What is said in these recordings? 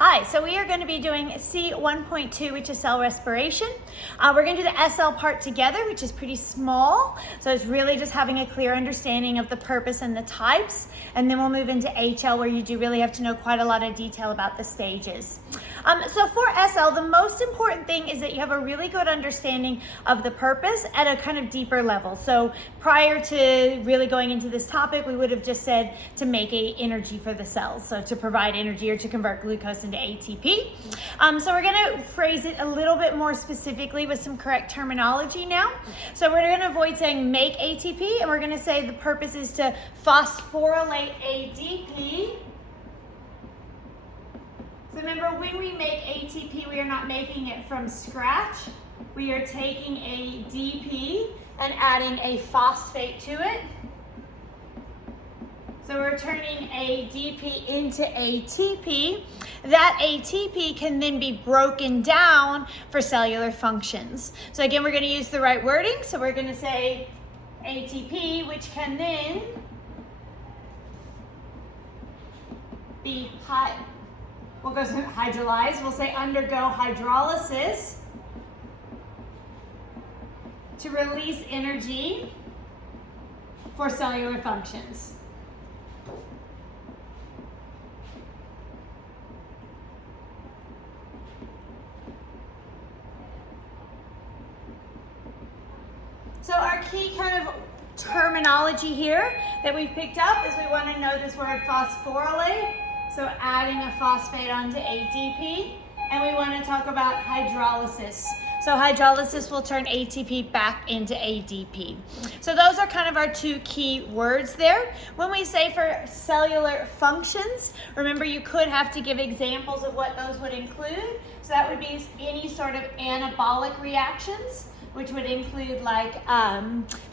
Hi, so we are going to be doing C1.2, which is cell respiration. We're going to do the SL part together, which is pretty small. So it's really just having a clear understanding of the purpose and the types. And then we'll move into HL, where you do really have to know quite a lot of detail about the stages. So for SL, the most important thing is that you have a really good understanding of the purpose at a kind of deeper level. So prior to really going into this topic, we would have just said to make energy for the cells. So to provide energy or to convert glucose into ATP. So we're going to phrase it a little bit more specifically with some correct terminology now. So we're going to avoid saying make ATP, and we're going to say the purpose is to phosphorylate ADP. So remember, when we make ATP, we are not making it from scratch. We are taking ADP and adding a phosphate to it. So we're turning ADP into ATP. That ATP can then be broken down for cellular functions. So again, we're going to use the right wording. So we're going to say ATP, which can then be we'll go to hydrolyze. We'll say undergo hydrolysis to release energy for cellular functions. So our key kind of terminology here that we picked up is we want to know this word phosphorylate. So adding a phosphate onto ADP, and we want to talk about hydrolysis. So hydrolysis will turn ATP back into ADP. So those are kind of our two key words there. When we say for cellular functions, remember you could have to give examples of what those would include. So that would be any sort of anabolic reactions, which would include like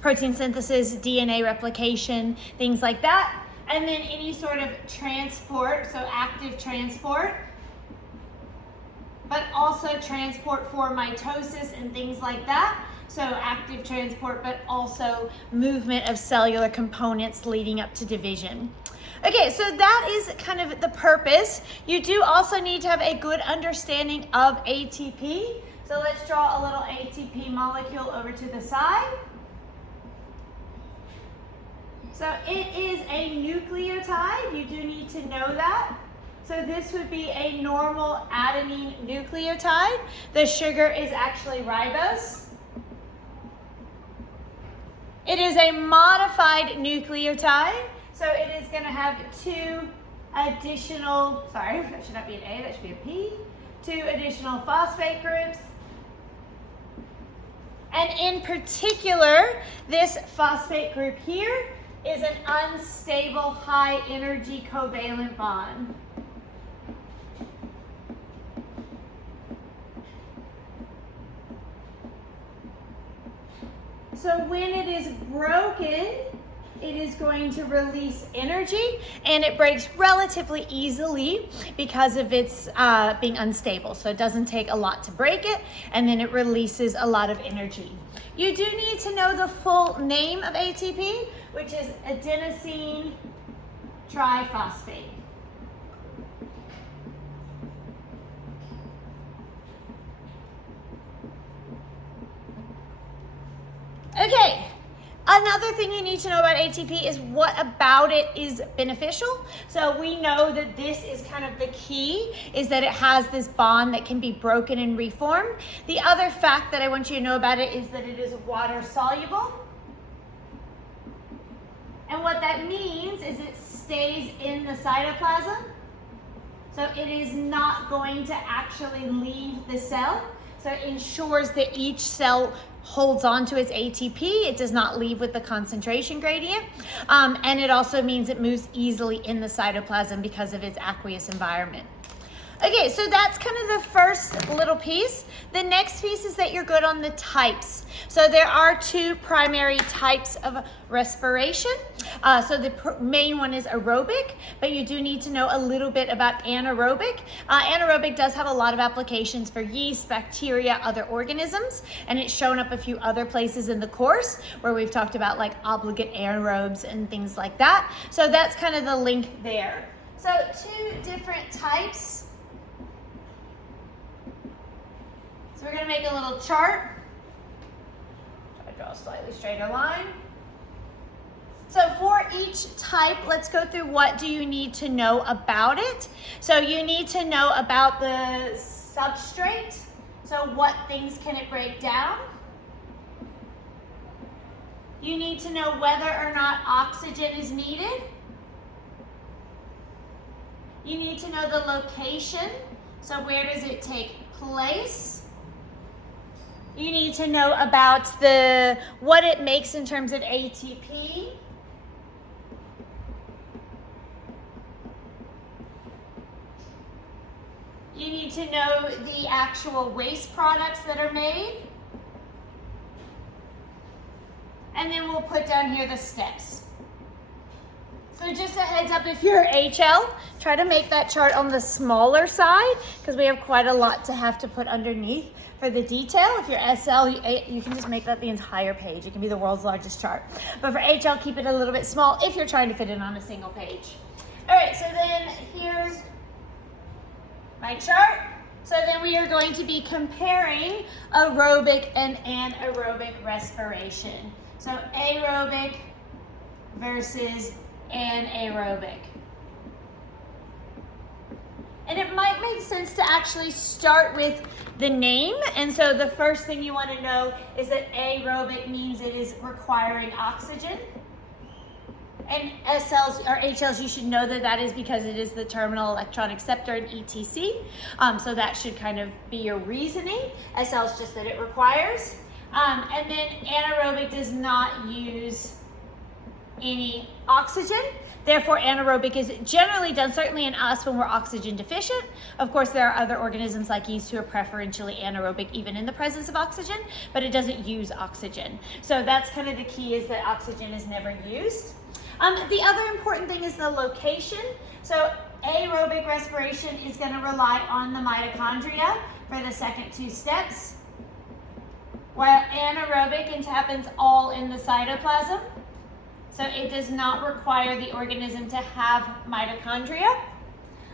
protein synthesis, DNA replication, things like that. And then any sort of transport, so active transport, but also transport for mitosis and things like that. So active transport, but also movement of cellular components leading up to division. Okay, so that is kind of the purpose. You do also need to have a good understanding of ATP. So let's draw a little ATP molecule over to the side. So it is a nucleotide. You do need to know that. So this would be a normal adenine nucleotide. The sugar is actually ribose. It is a modified nucleotide. So it is going to have two additional, sorry, that should not be an A, that should be a P. Two additional phosphate groups. And in particular, this phosphate group here is an unstable high energy covalent bond. So when it is broken, it is going to release energy, and it breaks relatively easily because of its being unstable. So it doesn't take a lot to break it, and then it releases a lot of energy. You do need to know the full name of ATP, which is adenosine triphosphate. Okay. Another thing you need to know about ATP is what about it is beneficial. So we know that this is kind of the key, is that it has this bond that can be broken and reformed. The other fact that I want you to know about it is that it is water soluble. And what that means is it stays in the cytoplasm. So it is not going to actually leave the cell. So it ensures that each cell holds on to its ATP. It does not leave with the concentration gradient. And it also means it moves easily in the cytoplasm because of its aqueous environment. Okay, so that's kind of the first little piece. The next piece is that you're good on the types. So there are two primary types of respiration. So the main one is aerobic, but you do need to know a little bit about anaerobic. Anaerobic does have a lot of applications for yeast, bacteria, other organisms, and it's shown up a few other places in the course where we've talked about like obligate aerobes and things like that. So that's kind of the link there. So two different types So we're going to make a little chart. Try to draw a slightly straighter line. So for each type, let's go through what do you need to know about it. So you need to know about the substrate. So what things can it break down? You need to know whether or not oxygen is needed. You need to know the location. So where does it take place? You need to know about what it makes in terms of ATP. You need to know the actual waste products that are made. And then we'll put down here the steps. So just a heads up, if you're HL, try to make that chart on the smaller side because we have quite a lot to have to put underneath for the detail. If you're SL, you can just make that the entire page. It can be the world's largest chart. But for HL, keep it a little bit small if you're trying to fit it on a single page. All right, so then here's my chart. So then we are going to be comparing aerobic and anaerobic respiration. So aerobic versus anaerobic. And it might make sense to actually start with the name. And so the first thing you want to know is that aerobic means it is requiring oxygen. And SLs or HLs, you should know that that is because it is the terminal electron acceptor in ETC. So that should kind of be your reasoning. SLs just that it requires. And then anaerobic does not use any oxygen. Therefore, anaerobic is generally done, certainly in us, when we're oxygen deficient. Of course, there are other organisms like yeast who are preferentially anaerobic even in the presence of oxygen, but it doesn't use oxygen. So that's kind of the key, is that oxygen is never used. The other important thing is the location. So aerobic respiration is going to rely on the mitochondria for the second two steps, while anaerobic happens all in the cytoplasm. So it does not require the organism to have mitochondria.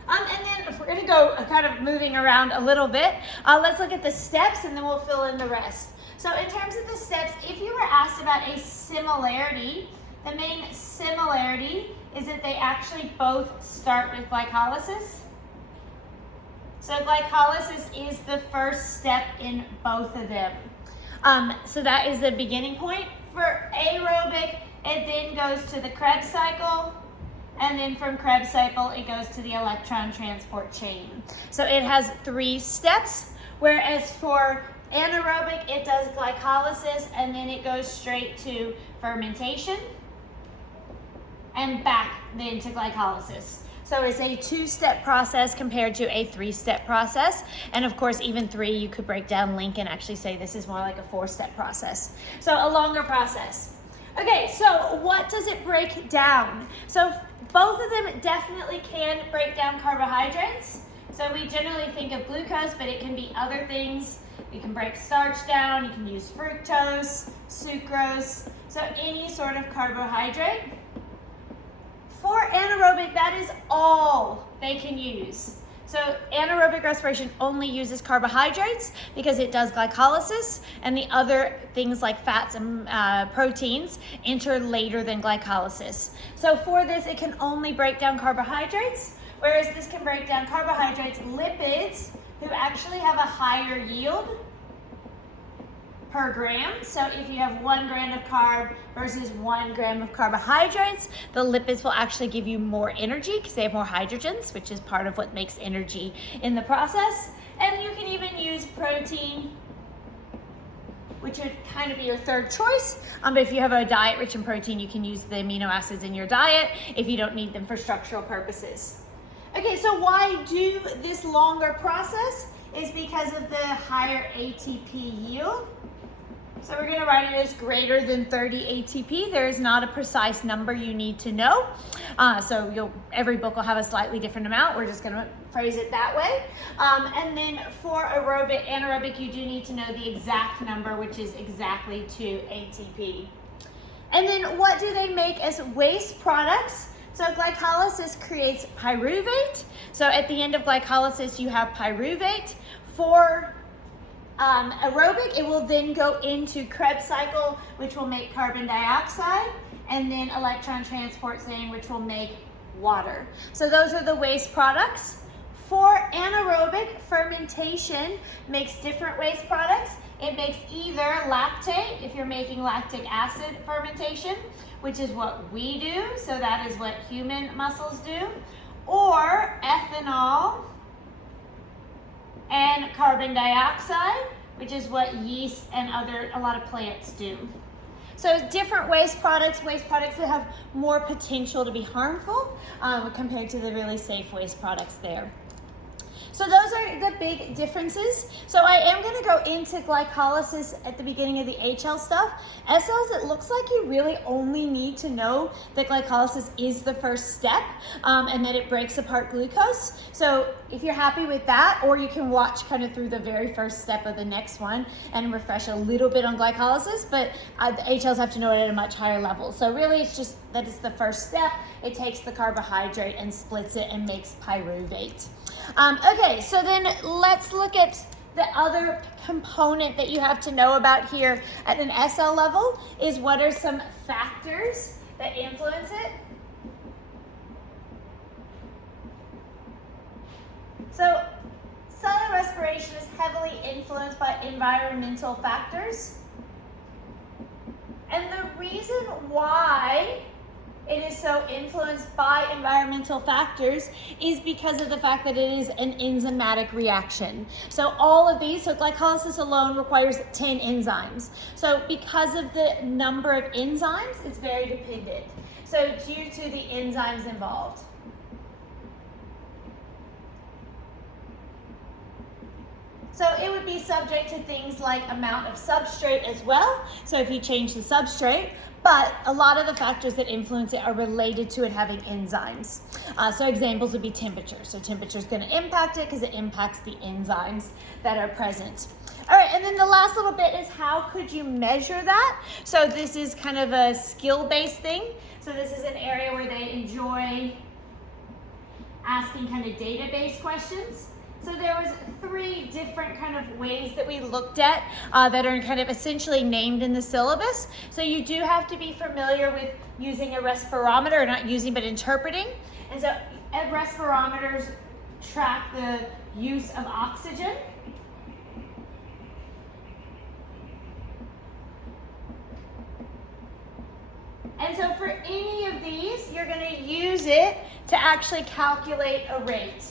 And then if we're going to go kind of moving around a little bit, let's look at the steps and then we'll fill in the rest. So in terms of the steps, if you were asked about a similarity, the main similarity is that they actually both start with glycolysis. So glycolysis is the first step in both of them. So that is the beginning point. For aerobic, it then goes to the Krebs cycle, and then from Krebs cycle, it goes to the electron transport chain. So it has 3 steps, whereas for anaerobic, it does glycolysis, and then it goes straight to fermentation, and back then to glycolysis. So it's a 2-step process compared to a 3-step process. And of course, even 3, you could break down link and actually say this is more like a 4-step process. So a longer process. Okay, so what does it break down? So both of them definitely can break down carbohydrates. So we generally think of glucose, but it can be other things. You can break starch down, you can use fructose, sucrose, so any sort of carbohydrate. For anaerobic, that is all they can use. So anaerobic respiration only uses carbohydrates because it does glycolysis, and the other things like fats and proteins enter later than glycolysis. So for this, it can only break down carbohydrates, whereas this can break down carbohydrates, lipids, who actually have a higher yield per gram. So if you have 1 gram of carb versus 1 gram of carbohydrates, the lipids will actually give you more energy because they have more hydrogens, which is part of what makes energy in the process. And you can even use protein, which would kind of be your third choice. But if you have a diet rich in protein, you can use the amino acids in your diet if you don't need them for structural purposes. Okay, so why do this longer process? Is because of the higher ATP yield. So we're going to write it as greater than 30 ATP. There is not a precise number you need to know. So every book will have a slightly different amount. We're just going to phrase it that way. And then for anaerobic, you do need to know the exact number, which is exactly 2 ATP. And then what do they make as waste products? So glycolysis creates pyruvate. So at the end of glycolysis, you have pyruvate. For aerobic, it will then go into Krebs cycle, which will make carbon dioxide, and then electron transport chain, which will make water. So those are the waste products. For anaerobic, fermentation makes different waste products. It makes either lactate, if you're making lactic acid fermentation, which is what we do, so that is what human muscles do, or ethanol and carbon dioxide, which is what yeast and a lot of plants do. So different waste products that have more potential to be harmful compared to the really safe waste products there. So those are the big differences. So I am going to go into glycolysis at the beginning of the HL stuff. SLs, it looks like you really only need to know that glycolysis is the first step and that it breaks apart glucose. So if you're happy with that, or you can watch kind of through the very first step of the next one and refresh a little bit on glycolysis, but the HLs have to know it at a much higher level. So really it's just that it's the first step. It takes the carbohydrate and splits it and makes pyruvate. Okay, so then let's look at the other component that you have to know about here at an SL level is what are some factors that influence it. So cellular respiration is heavily influenced by environmental factors. And the reason why it is so influenced by environmental factors is because of the fact that it is an enzymatic reaction. So all of these, so glycolysis alone requires 10 enzymes. So because of the number of enzymes, it's very dependent. So due to the enzymes involved. So it would be subject to things like amount of substrate as well. So if you change the substrate, but a lot of the factors that influence it are related to it having enzymes. So examples would be temperature. So temperature is going to impact it because it impacts the enzymes that are present. All right, and then the last little bit is how could you measure that? So this is kind of a skill-based thing. So this is an area where they enjoy asking kind of database questions. So there was 3 different kind of ways that we looked at that are kind of essentially named in the syllabus. So you do have to be familiar with using a respirometer, or not using, but interpreting. And so respirometers track the use of oxygen. And so for any of these, you're going to use it to actually calculate a rate.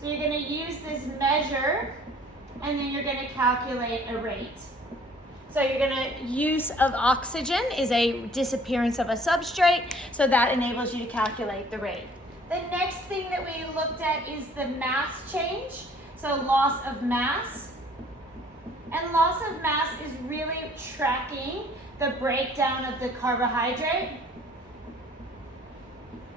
So you're going to use this measure, and then you're going to calculate a rate. So you're going to use of oxygen is a disappearance of a substrate, so that enables you to calculate the rate. The next thing that we looked at is the mass change, so loss of mass. And loss of mass is really tracking the breakdown of the carbohydrate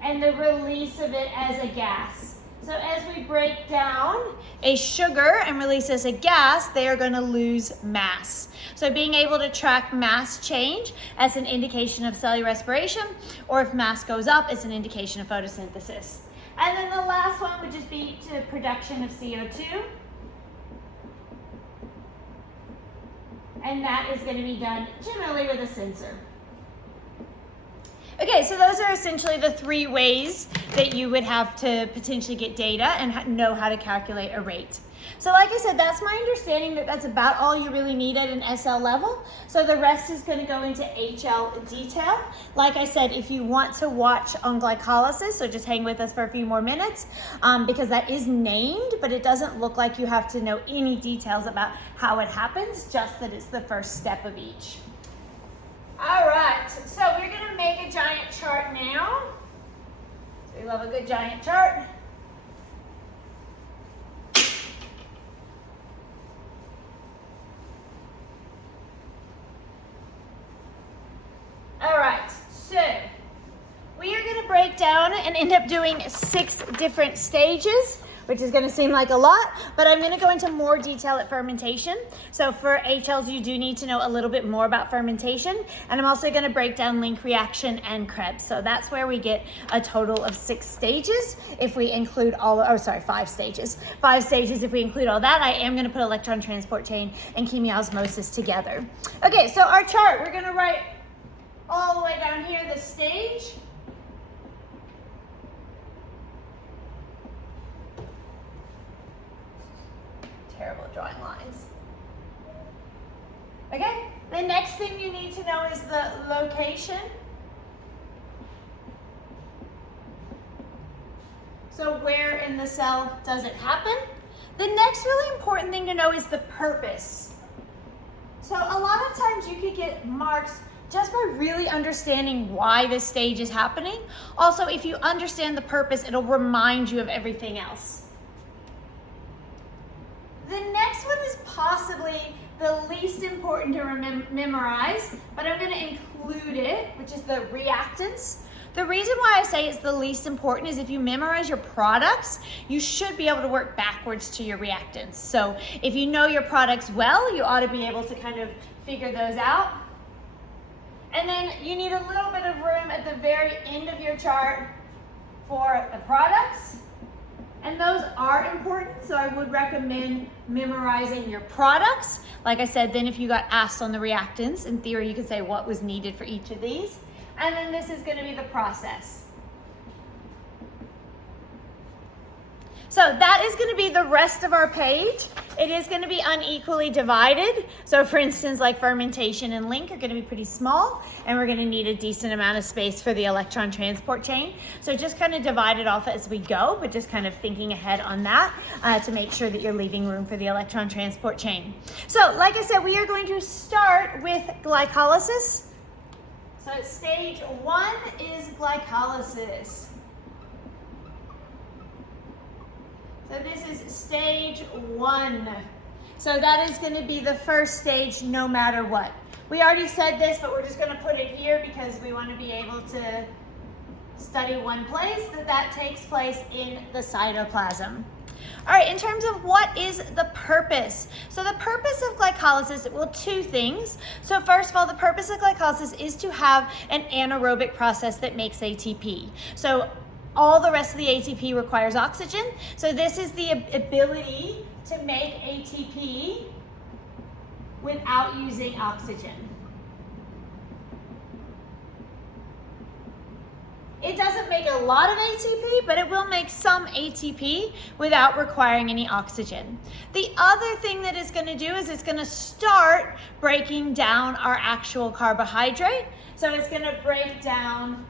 and the release of it as a gas. So as we break down a sugar and release as a gas, they are going to lose mass. So being able to track mass change as an indication of cellular respiration, or if mass goes up, it's an indication of photosynthesis. And then the last one would just be to production of CO2. And that is going to be done generally with a sensor. Okay, so those are essentially the 3 ways that you would have to potentially get data and know how to calculate a rate. So like I said, that's my understanding that that's about all you really need at an SL level. So the rest is going to go into HL detail. Like I said, if you want to watch on glycolysis, so just hang with us for a few more minutes because that is named, but it doesn't look like you have to know any details about how it happens, just that it's the first step of each. All right, so we're going to make a giant chart now. So we love a good giant chart. All right, so we are going to break down and end up doing 6 different stages which is going to seem like a lot, but I'm going to go into more detail at fermentation. So for HLs, you do need to know a little bit more about fermentation, and I'm also going to break down link reaction and Krebs. So that's where we get a total of 6 stages if we include all, 5 stages. 5 stages if we include all that. I am going to put electron transport chain and chemiosmosis together. Okay, so our chart, we're going to write all the way down here the stage. Terrible drawing lines. Okay, the next thing you need to know is the location. So where in the cell does it happen? The next really important thing to know is the purpose. So a lot of times you could get marks just by really understanding why this stage is happening. Also, if you understand the purpose, it'll remind you of everything else. The next one is possibly the least important to memorize, but I'm going to include it, which is the reactants. The reason why I say it's the least important is if you memorize your products, you should be able to work backwards to your reactants. So if you know your products well, you ought to be able to kind of figure those out. And then you need a little bit of room at the very end of your chart for the products. And those are important, so I would recommend memorizing your products. Like I said, then if you got asked on the reactants, in theory you could say what was needed for each of these. And then this is going to be the process. So that is going to be the rest of our page. It is going to be unequally divided. So for instance, like fermentation and link are going to be pretty small, and we're going to need a decent amount of space for the electron transport chain. So just kind of divide it off as we go, but just kind of thinking ahead on that to make sure that you're leaving room for the electron transport chain. So like I said, we are going to start with glycolysis. So stage 1 is glycolysis. So this is stage 1. So that is going to be the first stage no matter what. We already said this, but we're just going to put it here because we want to be able to study one place that takes place in the cytoplasm. All right, in terms of what is the purpose? So the purpose of glycolysis, well, 2 things. So first of all, the purpose of glycolysis is to have an anaerobic process that makes ATP. So all the rest of the ATP requires oxygen. So this is the ability to make ATP without using oxygen. It doesn't make a lot of ATP, but it will make some ATP without requiring any oxygen. The other thing that it's going to do is it's going to start breaking down our actual carbohydrate. So it's going to break down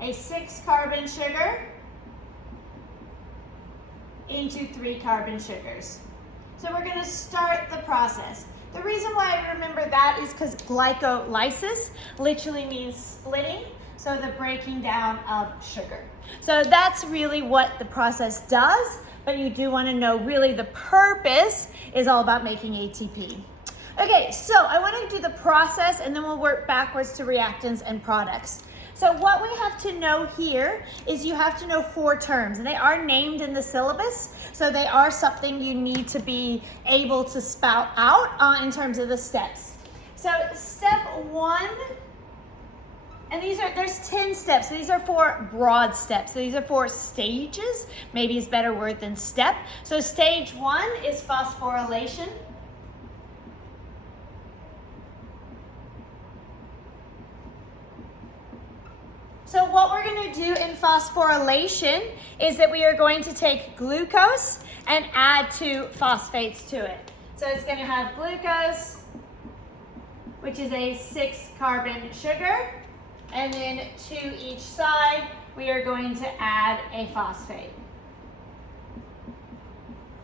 a 6-carbon sugar into 3 carbon sugars. So we're going to start the process. The reason why I remember that is because glycolysis literally means splitting, so the breaking down of sugar. So that's really what the process does, but you do want to know really the purpose is all about making ATP. Okay, so I want to do the process and then we'll work backwards to reactants and products. So what we have to know here is you have to know 4 terms, and they are named in the syllabus, so they are something you need to be able to spout out in terms of the steps. So step 1, and there's 10 steps. So these are 4 broad steps. So these are 4 stages, maybe is a better word than step. So stage 1 is phosphorylation. So what we're going to do in phosphorylation is that we are going to take glucose and add 2 phosphates to it. So it's going to have glucose, which is a 6-carbon sugar, and then to each side we are going to add a phosphate.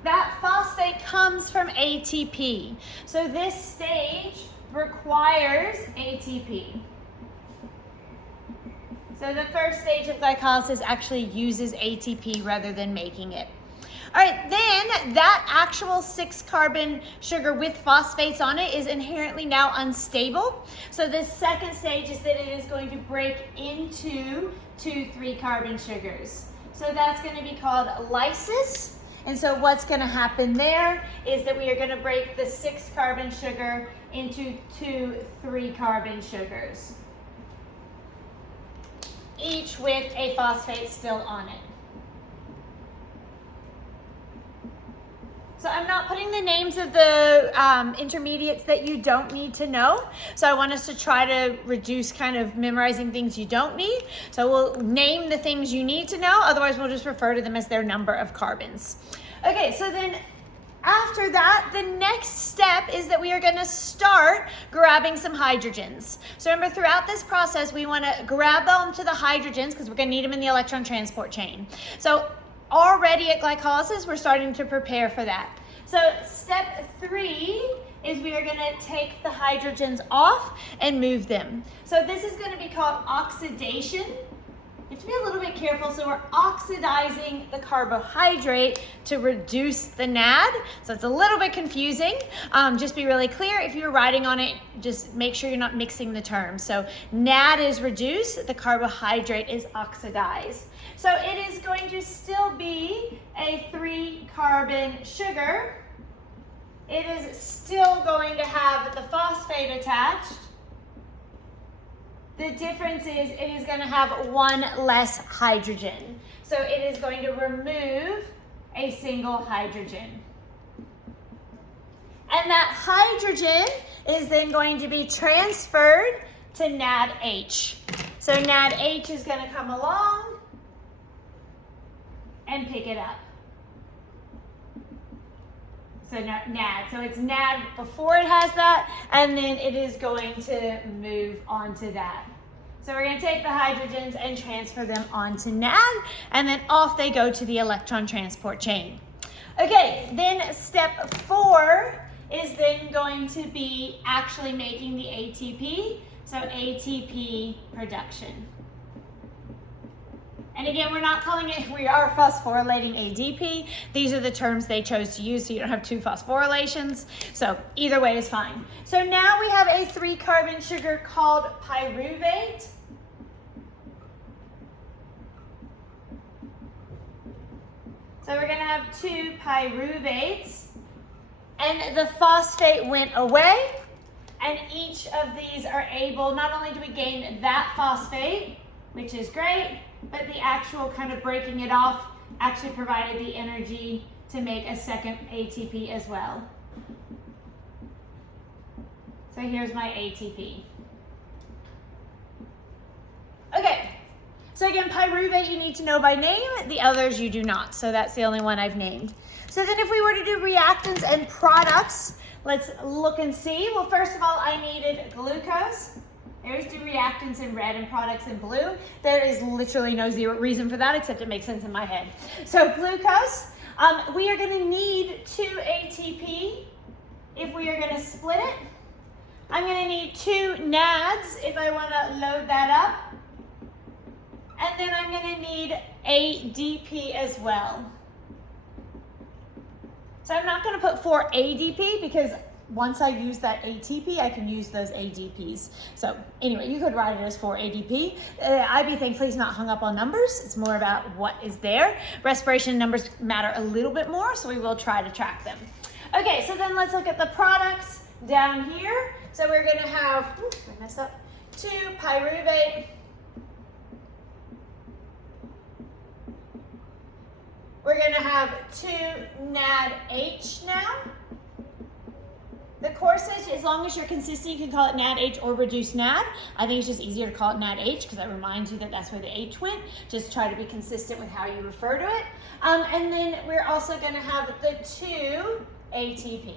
That phosphate comes from ATP. So this stage requires ATP. So the first stage of glycolysis actually uses ATP rather than making it. All right, then that actual 6-carbon sugar with phosphates on it is inherently now unstable. So the second stage is that it is going to break into 2 3-carbon sugars. So that's going to be called lysis. And so what's going to happen there is that we are going to break the 6-carbon sugar into 2 3-carbon sugars, each with a phosphate still on it. So I'm not putting the names of the intermediates that you don't need to know. So I want us to try to reduce kind of memorizing things you don't need. So we'll name the things you need to know. Otherwise, we'll just refer to them as their number of carbons. Okay, so then after that, the next step is that we are going to start grabbing some hydrogens. So remember, throughout this process, we want to grab onto the hydrogens because we're going to need them in the electron transport chain. So already at glycolysis, we're starting to prepare for that. So step 3 is we are going to take the hydrogens off and move them. So this is going to be called oxidation. You have to be a little bit careful. So we're oxidizing the carbohydrate to reduce the NAD. So it's a little bit confusing. Just be really clear. If you're writing on it, just make sure you're not mixing the terms. So NAD is reduced, the carbohydrate is oxidized. So it is going to still be a 3-carbon sugar. It is still going to have the phosphate attached. The difference is it is going to have 1 less hydrogen. So it is going to remove a single hydrogen. And that hydrogen is then going to be transferred to NADH. So NADH is going to come along and pick it up. So NAD. So it's NAD before it has that, and then it is going to move on to that. So we're going to take the hydrogens and transfer them onto NAD, and then off they go to the electron transport chain. Okay, then step 4 is then going to be actually making the ATP, so ATP production. And again, we're not calling it, we are phosphorylating ADP. These are the terms they chose to use, so you don't have 2 phosphorylations. So either way is fine. So now we have a 3-carbon sugar called pyruvate. So we're going to have 2 pyruvates. And the phosphate went away. And each of these are able, not only do we gain that phosphate, which is great, but the actual kind of breaking it off actually provided the energy to make a second ATP as well. So here's my ATP. Okay, so again, pyruvate you need to know by name, the others you do not, so that's the only one I've named. So then if we were to do reactants and products, let's look and see. Well, first of all, I needed glucose. There's the reactants in red and products in blue. There is literally no reason for that, except it makes sense in my head. So glucose, we are going to need 2 ATP if we are going to split it. I'm going to need 2 NADs if I want to load that up. And then I'm going to need ADP as well. So I'm not going to put 4 ADP because once I use that ATP, I can use those ADPs. So anyway, you could write it as 4 ADP. IB thankfully is not hung up on numbers. It's more about what is there. Respiration numbers matter a little bit more, so we will try to track them. Okay, so then let's look at the products down here. So we're going to have, I messed up, 2 pyruvate. We're going to have 2 NADH now. The corsage, as long as you're consistent, you can call it NADH or reduced NAD. I think it's just easier to call it NADH because that reminds you that that's where the H went. Just try to be consistent with how you refer to it. And then we're also going to have the 2 ATP.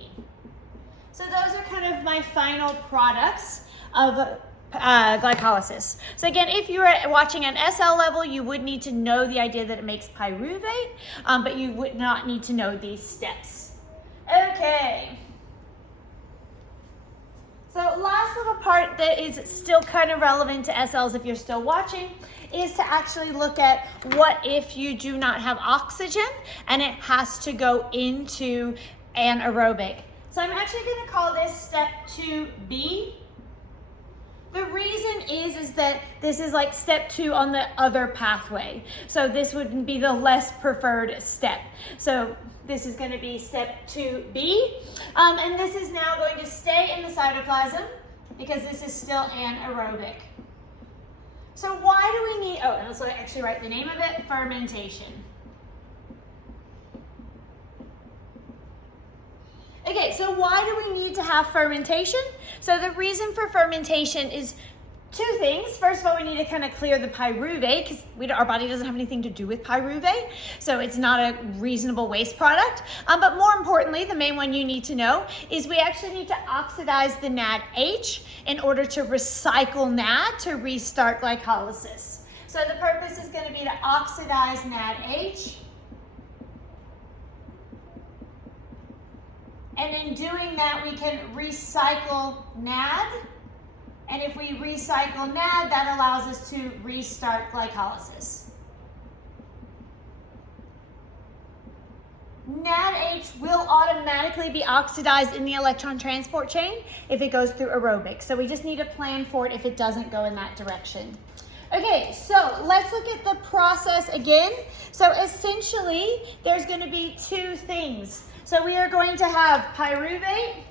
So those are kind of my final products of glycolysis. So again, if you are watching at SL level, you would need to know the idea that it makes pyruvate, but you would not need to know these steps. Okay. So last little part that is still kind of relevant to SLs if you're still watching is to actually look at what if you do not have oxygen and it has to go into anaerobic. So I'm actually going to call this step 2B. The reason is that this is like step 2 on the other pathway. So this would be the less preferred step. So this is going to be step 2B. And this is now going to stay in the cytoplasm because this is still anaerobic. So why do we need, oh, and let's actually write the name of it, fermentation. Okay, so why do we need to have fermentation? So the reason for fermentation is 2 things. First of all, we need to kind of clear the pyruvate because our body doesn't have anything to do with pyruvate, so it's not a reasonable waste product. But more importantly, the main one you need to know is we actually need to oxidize the NADH in order to recycle NAD to restart glycolysis. So the purpose is going to be to oxidize NADH. And in doing that, we can recycle NAD. And if we recycle NAD, that allows us to restart glycolysis. NADH will automatically be oxidized in the electron transport chain if it goes through aerobic. So we just need to plan for it if it doesn't go in that direction. Okay, so let's look at the process again. So essentially, there's going to be 2 things. So we are going to have pyruvate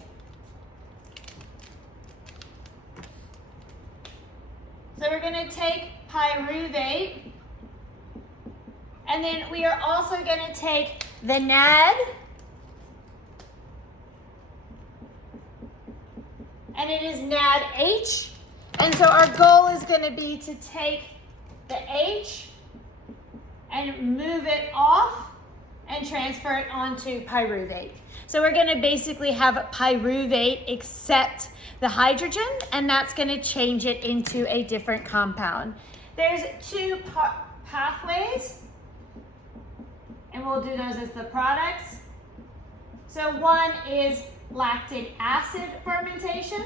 So we're going to take pyruvate, and then we are also going to take the NAD, and it is NADH. And so our goal is going to be to take the H and move it off and transfer it onto pyruvate. So we're going to basically have pyruvate accept the hydrogen, and that's going to change it into a different compound. There's two pathways, and we'll do those as the products. So one is lactic acid fermentation.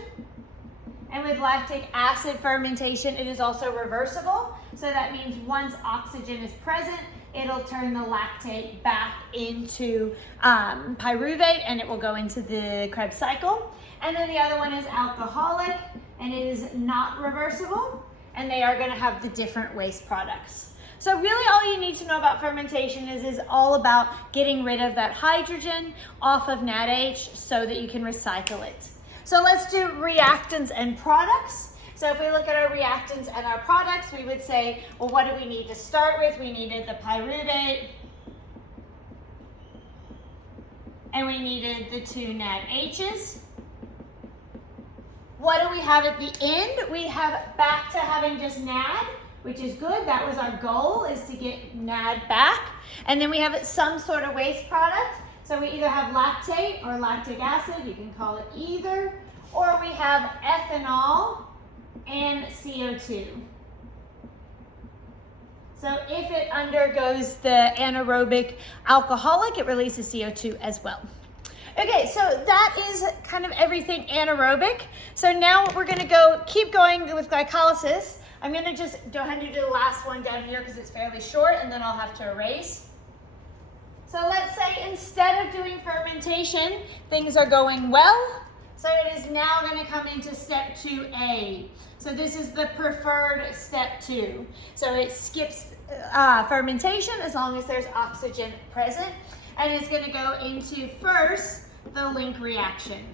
And with lactic acid fermentation, it is also reversible. So that means once oxygen is present, it'll turn the lactate back into pyruvate, and it will go into the Krebs cycle. And then the other one is alcoholic, and it is not reversible, and they are going to have the different waste products. So really all you need to know about fermentation is all about getting rid of that hydrogen off of NADH so that you can recycle it. So let's do reactants and products. So if we look at our reactants and our products, we would say, well, what do we need to start with? We needed the pyruvate, and we needed the two NADHs. What do we have at the end? We have back to having just NAD, which is good. That was our goal, is to get NAD back. And then we have some sort of waste product. So we either have lactate or lactic acid, you can call it either, or we have ethanol and CO2. So if it undergoes the anaerobic alcoholic, it releases CO2 as well. Okay, so that is kind of everything anaerobic. So now we're gonna keep going with glycolysis. I'm gonna just go ahead and do the last one down here because it's fairly short, and then I'll have to erase. So let's say instead of doing fermentation, things are going well. So it is now going to come into step 2A. So this is the preferred step 2. So it skips fermentation as long as there's oxygen present. And it's going to go into first the link reaction.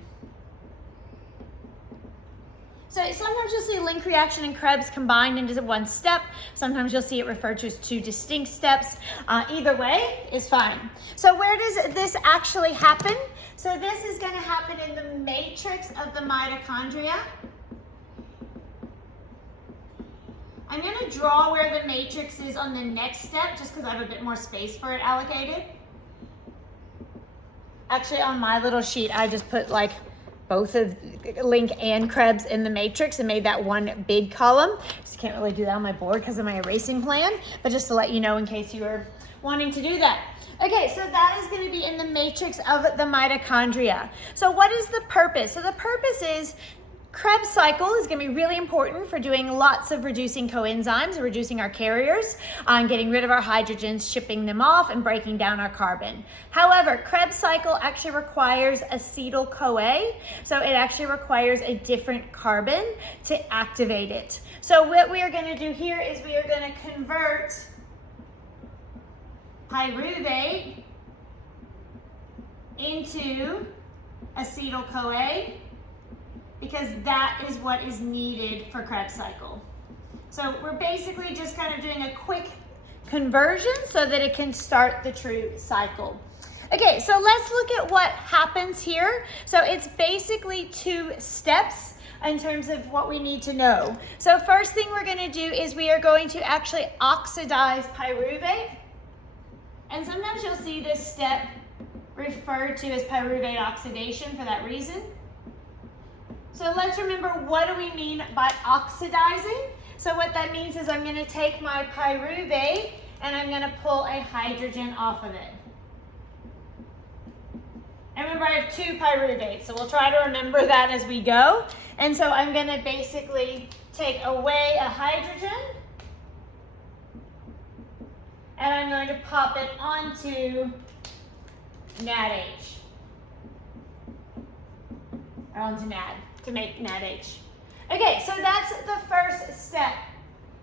So sometimes you'll see link reaction and Krebs combined into one step. Sometimes you'll see it referred to as two distinct steps. Either way is fine. So where does this actually happen? So this is going to happen in the matrix of the mitochondria. I'm going to draw where the matrix is on the next step just because I have a bit more space for it allocated. Actually, on my little sheet, I just put like both of link and Krebs in the matrix and made that one big column. Just can't really do that on my board because of my erasing plan, but just to let you know in case you were wanting to do that. Okay, so that is going to be in the matrix of the mitochondria. So what is the purpose? So the purpose is Krebs cycle is going to be really important for doing lots of reducing coenzymes, reducing our carriers, getting rid of our hydrogens, shipping them off, and breaking down our carbon. However, Krebs cycle actually requires acetyl-CoA, so it actually requires a different carbon to activate it. So what we are going to do here is we are going to convert pyruvate into acetyl-CoA, because that is what is needed for Krebs cycle. So we're basically just kind of doing a quick conversion so that it can start the true cycle. Okay, so let's look at what happens here. So it's basically 2 steps in terms of what we need to know. So first thing we're going to do is we are going to actually oxidize pyruvate. And sometimes you'll see this step referred to as pyruvate oxidation for that reason. So let's remember, what do we mean by oxidizing? So what that means is I'm going to take my pyruvate and I'm going to pull a hydrogen off of it. And remember, I have 2 pyruvates, so we'll try to remember that as we go. And so I'm going to basically take away a hydrogen and I'm going to pop it onto NADH, or onto NAD, to make NADH. Okay, so that's the first step.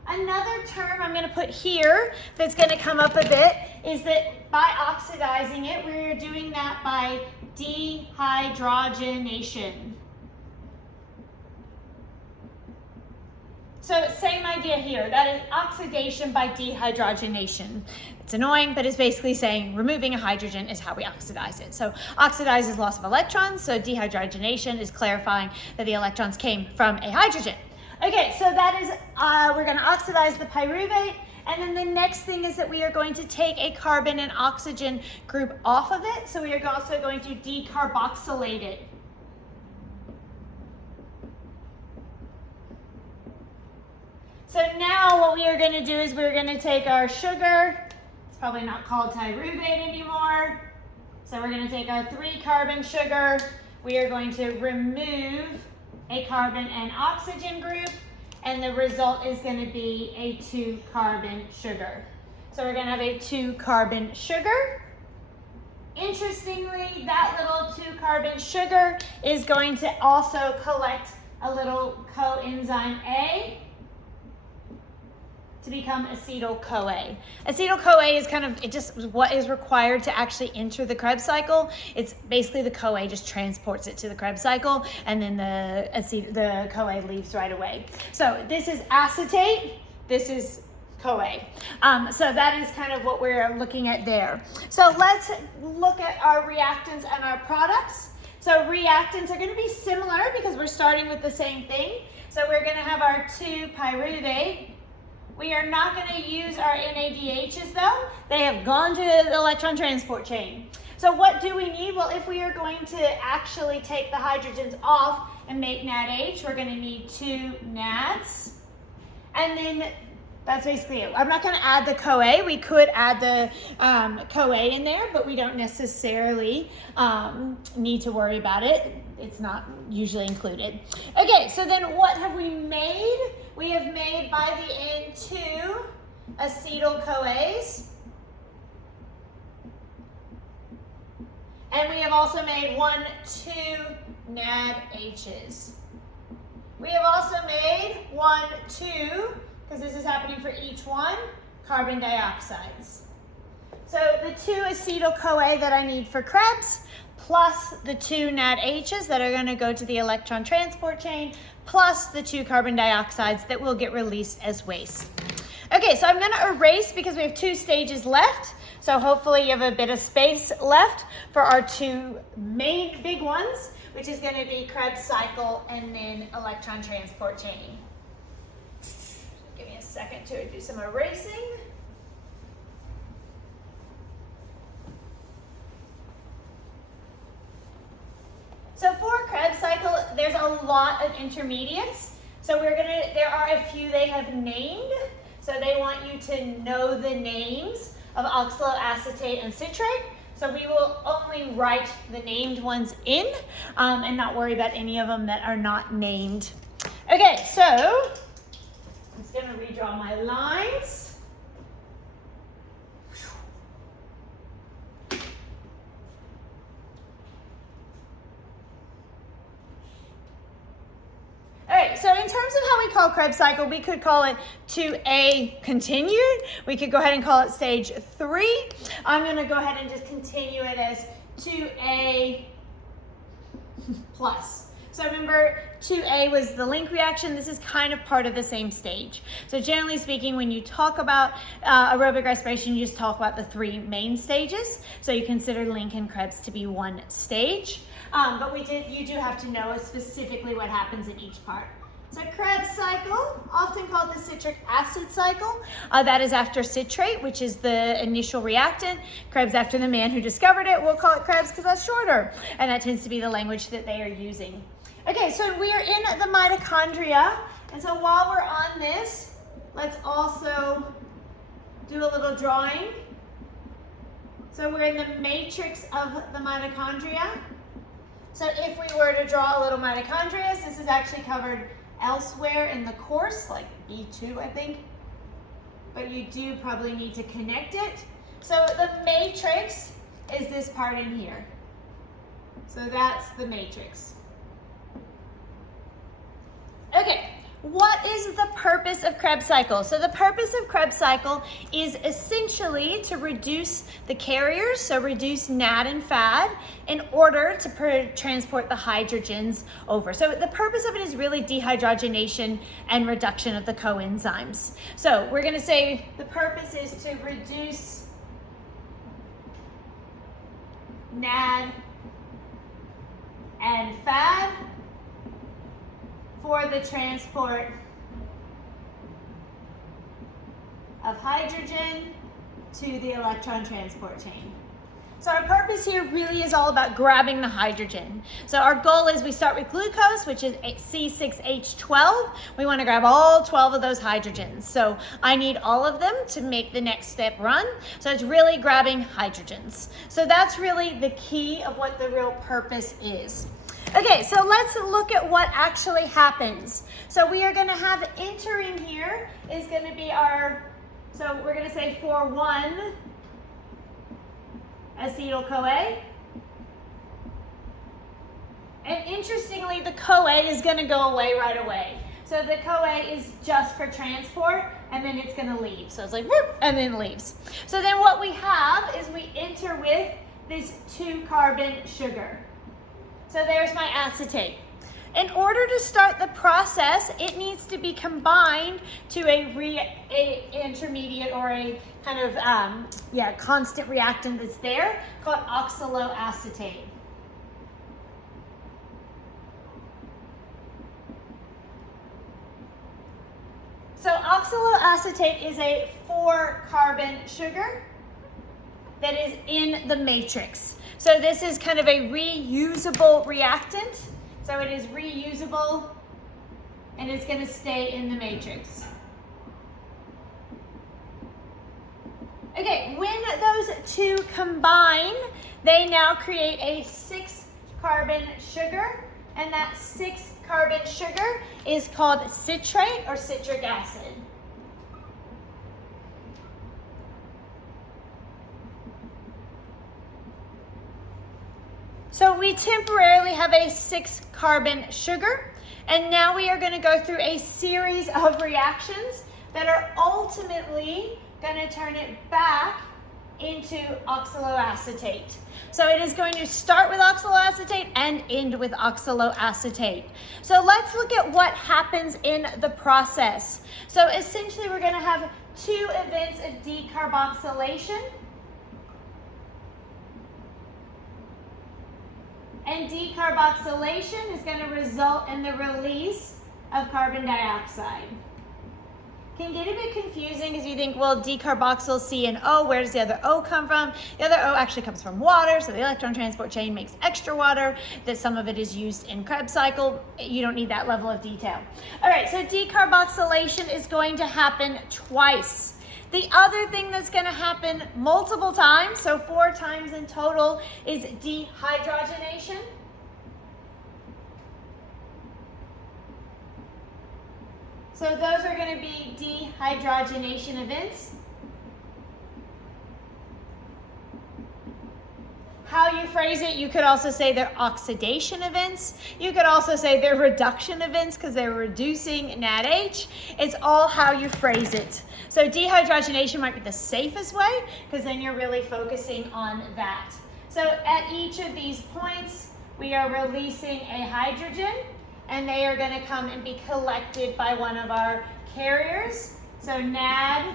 Another term I'm going to put here that's going to come up a bit is that by oxidizing it, we're doing that by dehydrogenation. So same idea here, that is oxidation by dehydrogenation. It's annoying, but it's basically saying removing a hydrogen is how we oxidize it. So oxidize is loss of electrons, so dehydrogenation is clarifying that the electrons came from a hydrogen. Okay, so that is, we're going to oxidize the pyruvate, and then the next thing is that we are going to take a carbon and oxygen group off of it, so we are also going to decarboxylate it. So now what we are going to do is we're going to take our sugar. It's probably not called pyruvate anymore. So we're going to take our 3-carbon sugar. We are going to remove a carbon and oxygen group, and the result is going to be a 2-carbon sugar. So we're going to have a 2-carbon sugar. Interestingly, that little 2-carbon sugar is going to also collect a little coenzyme A to become acetyl-CoA. Acetyl-CoA is kind of, it just what is required to actually enter the Krebs cycle. It's basically the CoA just transports it to the Krebs cycle, and then the CoA leaves right away. So this is acetate, this is CoA. So that is kind of what we're looking at there. So let's look at our reactants and our products. So reactants are going to be similar because we're starting with the same thing. So we're going to have our 2-pyruvate. We are not going to use our NADHs though. They have gone to the electron transport chain. So what do we need? Well, if we are going to actually take the hydrogens off and make NADH, we're going to need 2 NADs. And then that's basically it. I'm not going to add the CoA. We could add the CoA in there, but we don't necessarily need to worry about it. It's not usually included. Okay, so then what have we made? We have made by the end 2 acetyl-CoAs. And we have also made 2 NADHs. We have also made 2, because this is happening for each one, carbon dioxides. So the 2 acetyl-CoA that I need for Krebs, plus the 2 NADHs that are going to go to the electron transport chain, plus the 2 carbon dioxides that will get released as waste. Okay, so I'm going to erase because we have 2 stages left. So hopefully you have a bit of space left for our 2 main big ones, which is going to be Krebs cycle and then electron transport chain. Give me a second to do some erasing. So for Krebs cycle, there's a lot of intermediates. So there are a few they have named. So they want you to know the names of oxaloacetate and citrate. So we will only write the named ones in and not worry about any of them that are not named. Okay, so I'm just going to redraw my lines. All right, so in terms of how we call Krebs cycle, we could call it 2A continued. We could go ahead and call it stage 3. I'm going to go ahead and just continue it as 2A plus. So remember, 2A was the link reaction. This is kind of part of the same stage. So generally speaking, when you talk about aerobic respiration, you just talk about the 3 main stages. So you consider link and Krebs to be one stage. But you do have to know specifically what happens in each part. So Krebs cycle, often called the citric acid cycle. That is after citrate, which is the initial reactant. Krebs after the man who discovered it. We'll call it Krebs because that's shorter. And that tends to be the language that they are using. Okay, so we are in the mitochondria. And so while we're on this, let's also do a little drawing. So we're in the matrix of the mitochondria. So if we were to draw a little mitochondria, this is actually covered elsewhere in the course, like E2, I think. But you do probably need to connect it. So the matrix is this part in here. So that's the matrix. Okay, what is the purpose of Krebs cycle? So the purpose of Krebs cycle is essentially to reduce the carriers, so reduce NAD and FAD, in order to transport the hydrogens over. So the purpose of it is really dehydrogenation and reduction of the coenzymes. So we're going to say the purpose is to reduce NAD and FAD for the transport of hydrogen to the electron transport chain. So our purpose here really is all about grabbing the hydrogen. So our goal is we start with glucose, which is C6H12. We want to grab all 12 of those hydrogens. So I need all of them to make the next step run. So it's really grabbing hydrogens. So that's really the key of what the real purpose is. Okay, so let's look at what actually happens. So we are going to have entering here is going to be our, so we're going to say for 1 acetyl-CoA. And interestingly, the CoA is going to go away right away. So the CoA is just for transport, and then it's going to leave. So it's like, whoop, and then leaves. So then what we have is we enter with this 2-carbon sugar. So there's my acetate. In order to start the process, it needs to be combined to a intermediate or a kind of constant reactant that's there called oxaloacetate. So oxaloacetate is a 4-carbon sugar that is in the matrix. So this is kind of a reusable reactant. So it is reusable and it's going to stay in the matrix. Okay, when those two combine, they now create a 6-carbon sugar, and that 6-carbon sugar is called citrate or citric acid. So we temporarily have a 6-carbon sugar, and now we are going to go through a series of reactions that are ultimately going to turn it back into oxaloacetate. So it is going to start with oxaloacetate and end with oxaloacetate. So let's look at what happens in the process. So essentially we're going to have 2 events of decarboxylation. And decarboxylation is going to result in the release of carbon dioxide. Can get a bit confusing because you think, well, decarboxyl C and O, where does the other O come from? The other O actually comes from water, so the electron transport chain makes extra water, that some of it is used in Krebs cycle. You don't need that level of detail. All right, so decarboxylation is going to happen twice. The other thing that's going to happen multiple times, so 4 times in total, is dehydrogenation. So those are going to be dehydrogenation events. How you phrase it, you could also say they're oxidation events. You could also say they're reduction events because they're reducing NADH. It's all how you phrase it. So dehydrogenation might be the safest way because then you're really focusing on that. So at each of these points, we are releasing a hydrogen and they are going to come and be collected by one of our carriers. So NAD,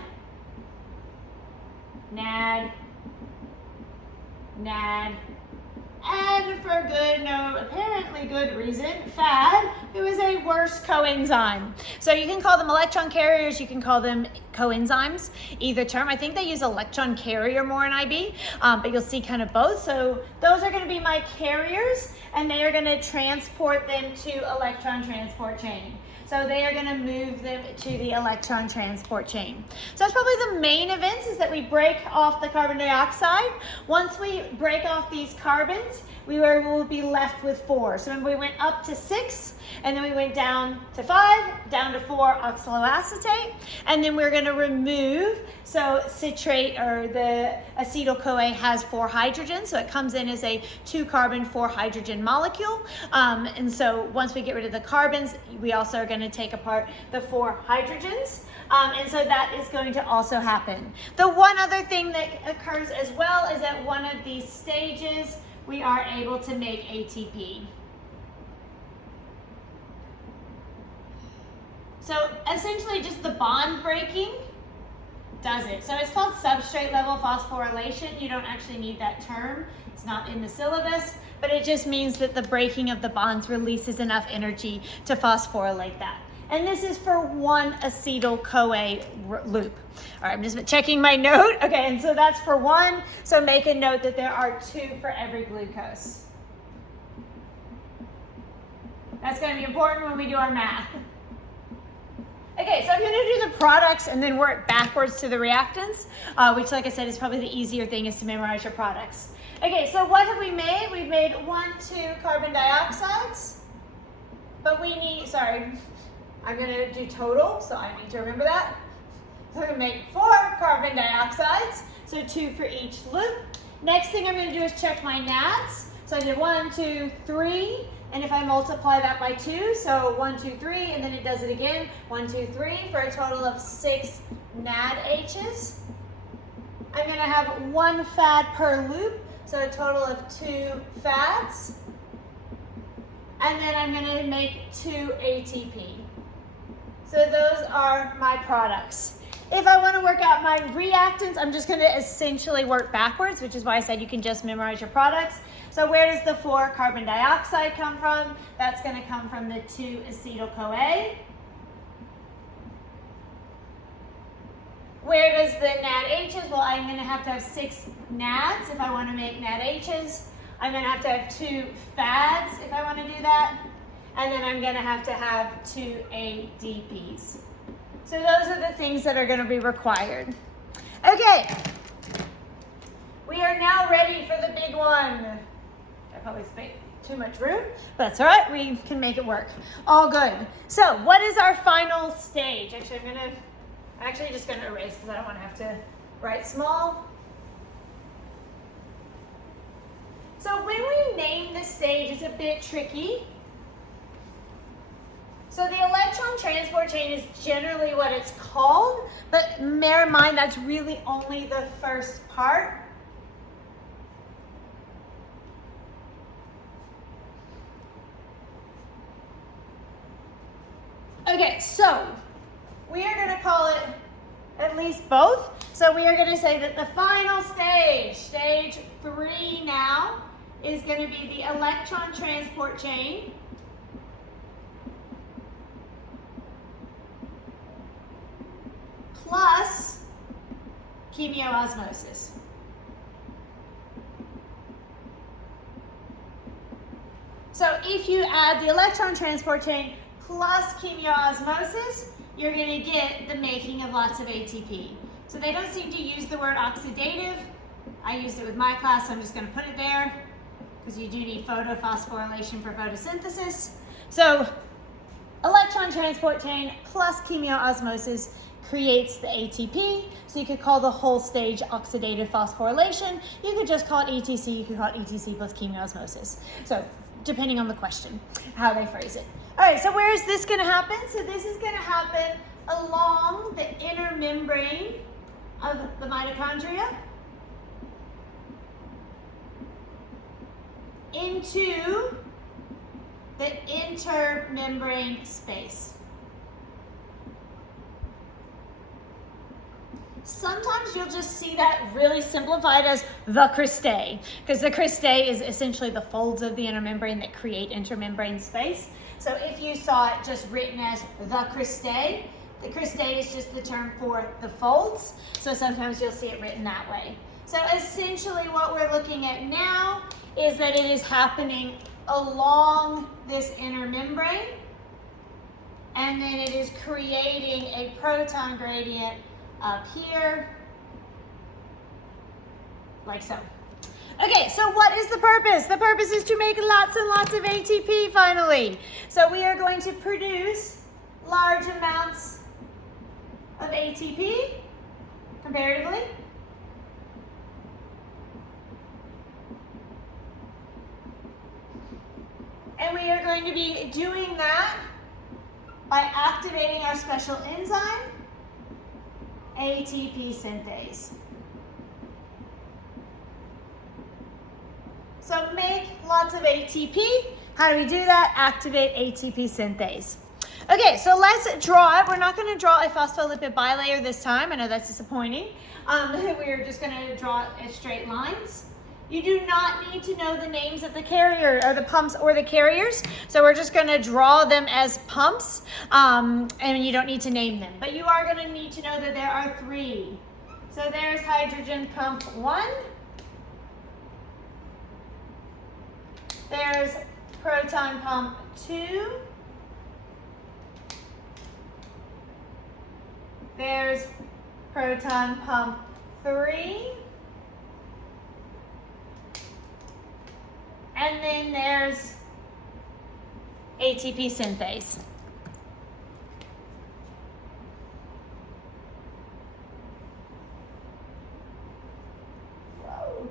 NAD, NAD, and for apparently good reason, FAD, who is a worse coenzyme. So you can call them electron carriers, you can call them coenzymes, either term. I think they use electron carrier more in IB, but you'll see kind of both. So those are going to be my carriers, and they are going to transport them to electron transport chain. So they are going to move them to the electron transport chain. So that's probably the main events, is that we break off the carbon dioxide. Once we break off these carbons, we will be left with 4. So remember, we went up to 6, and then we went down to 5, down to 4 oxaloacetate, and then we're going to remove, so citrate, or the acetyl-CoA has 4 hydrogens, so it comes in as a 2-carbon 4-hydrogen molecule. And so once we get rid of the carbons, we also are going to take apart the 4 hydrogens. And so that is going to also happen. The one other thing that occurs as well is at one of these stages, we are able to make ATP. So essentially just the bond breaking does it. So it's called substrate level phosphorylation. You don't actually need that term. It's not in the syllabus, but it just means that the breaking of the bonds releases enough energy to phosphorylate that. And this is for one acetyl-CoA loop. All right, I'm just checking my note. Okay, and so that's for 1. So make a note that there are 2 for every glucose. That's going to be important when we do our math. Okay, so I'm going to do the products and then work backwards to the reactants, which, like I said, is probably the easier thing, is to memorize your products. Okay, so what have we made? We've made 1, 2 carbon dioxides, but we need, I'm going to do total, so I need to remember that. So we're going to make 4 carbon dioxides, so 2 for each loop. Next thing I'm going to do is check my NADs. So I did 1, 2, 3, and if I multiply that by 2, so 1, 2, 3, and then it does it again, 1, 2, 3, for a total of 6 NADHs. I'm going to have 1 FAD per loop, so a total of 2 FADs. And then I'm going to make 2 ATP. So those are my products. If I want to work out my reactants, I'm just going to essentially work backwards, which is why I said you can just memorize your products. So where does the 4 carbon dioxide come from? That's going to come from the 2 acetyl-CoA. Where does the NADHs? Well, I'm going to have 6 NADs if I want to make NADHs. I'm going to have 2 FADs if I want to do that. And then I'm going to have 2 ADPs. So those are the things that are going to be required. Okay. We are now ready for the big one. I probably spent too much room, but that's all right. We can make it work. All good. So what is our final stage? Actually, I'm just going to erase because I don't want to have to write small. So when we name the stage, it's a bit tricky. So the electron transport chain is generally what it's called, but bear in mind that's really only the first part. Okay, so we are going to call it at least both. So we are going to say that the final stage, stage 3 now, is going to be the electron transport chain. Plus chemiosmosis. So if you add the electron transport chain plus chemiosmosis, you're going to get the making of lots of ATP. So they don't seem to use the word oxidative. I used it with my class, so I'm just going to put it there because you do need photophosphorylation for photosynthesis. So electron transport chain plus chemiosmosis creates the ATP. So you could call the whole stage oxidative phosphorylation. You could just call it ETC. You could call it ETC plus chemiosmosis. So depending on the question, how they phrase it. All right, so where is this going to happen? So this is going to happen along the inner membrane of the mitochondria into the intermembrane space. Sometimes you'll just see that really simplified as the cristae, because the cristae is essentially the folds of the intermembrane that create intermembrane space. So if you saw it just written as the cristae is just the term for the folds. So sometimes you'll see it written that way. So essentially what we're looking at now is that it is happening along this inner membrane, and then it is creating a proton gradient up here, like so. Okay, so what is the purpose? The purpose is to make lots and lots of ATP finally. So we are going to produce large amounts of ATP comparatively. And we are going to be doing that by activating our special enzyme, ATP synthase. So make lots of ATP. How do we do that? Activate ATP synthase. Okay, so let's draw it. We're not going to draw a phospholipid bilayer this time. I know that's disappointing. We're just going to draw it as straight lines. You do not need to know the names of the carrier or the pumps or the carriers. So we're just going to draw them as pumps, and you don't need to name them. But you are going to need to know that there are 3. So there's hydrogen pump 1. There's proton pump 2. There's proton pump 3. And then there's ATP synthase. Whoa.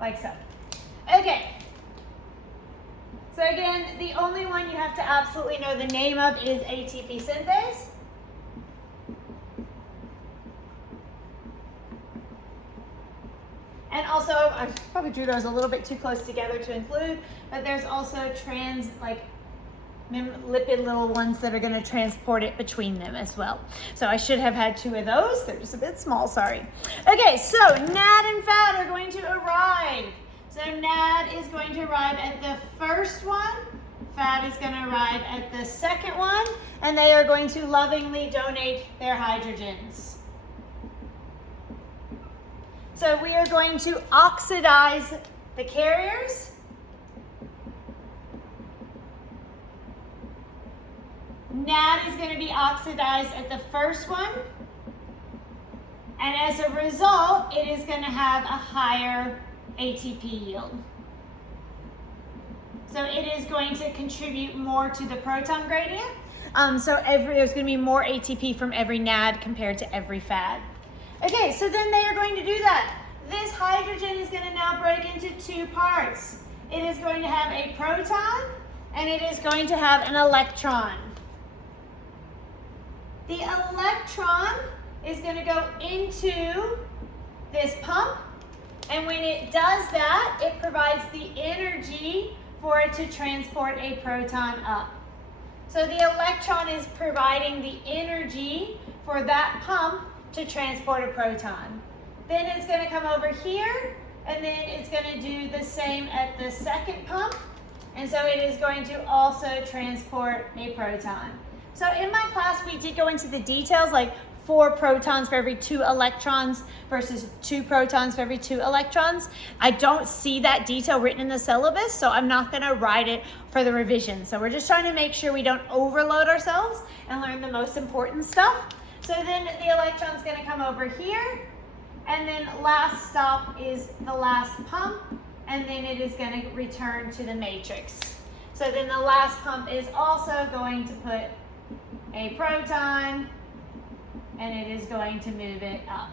Like so. Okay. So again, the only one you have to absolutely know the name of is ATP synthase. And also, I probably drew those a little bit too close together to include, but there's also lipid little ones that are going to transport it between them as well. So I should have had 2 of those. They're just a bit small, sorry. Okay, so NAD and FAD are going to arrive. So NAD is going to arrive at the first one. FAD is going to arrive at the second one, and they are going to lovingly donate their hydrogens. So we are going to oxidize the carriers. NAD is going to be oxidized at the first one. And as a result, it is going to have a higher ATP yield. So it is going to contribute more to the proton gradient. So there's going to be more ATP from every NAD compared to every FAD. Okay, so then they are going to do that. This hydrogen is going to now break into 2 parts. It is going to have a proton, and it is going to have an electron. The electron is going to go into this pump, and when it does that, it provides the energy for it to transport a proton up. So the electron is providing the energy for that pump to transport a proton. Then it's going to come over here, and then it's going to do the same at the second pump, and so it is going to also transport a proton. So in my class, we did go into the details, like 4 protons for every 2 electrons versus 2 protons for every 2 electrons. I don't see that detail written in the syllabus, so I'm not going to write it for the revision. So we're just trying to make sure we don't overload ourselves and learn the most important stuff. So then the electron's going to come over here, and then last stop is the last pump, and then it is going to return to the matrix. So then the last pump is also going to put a proton, and it is going to move it up.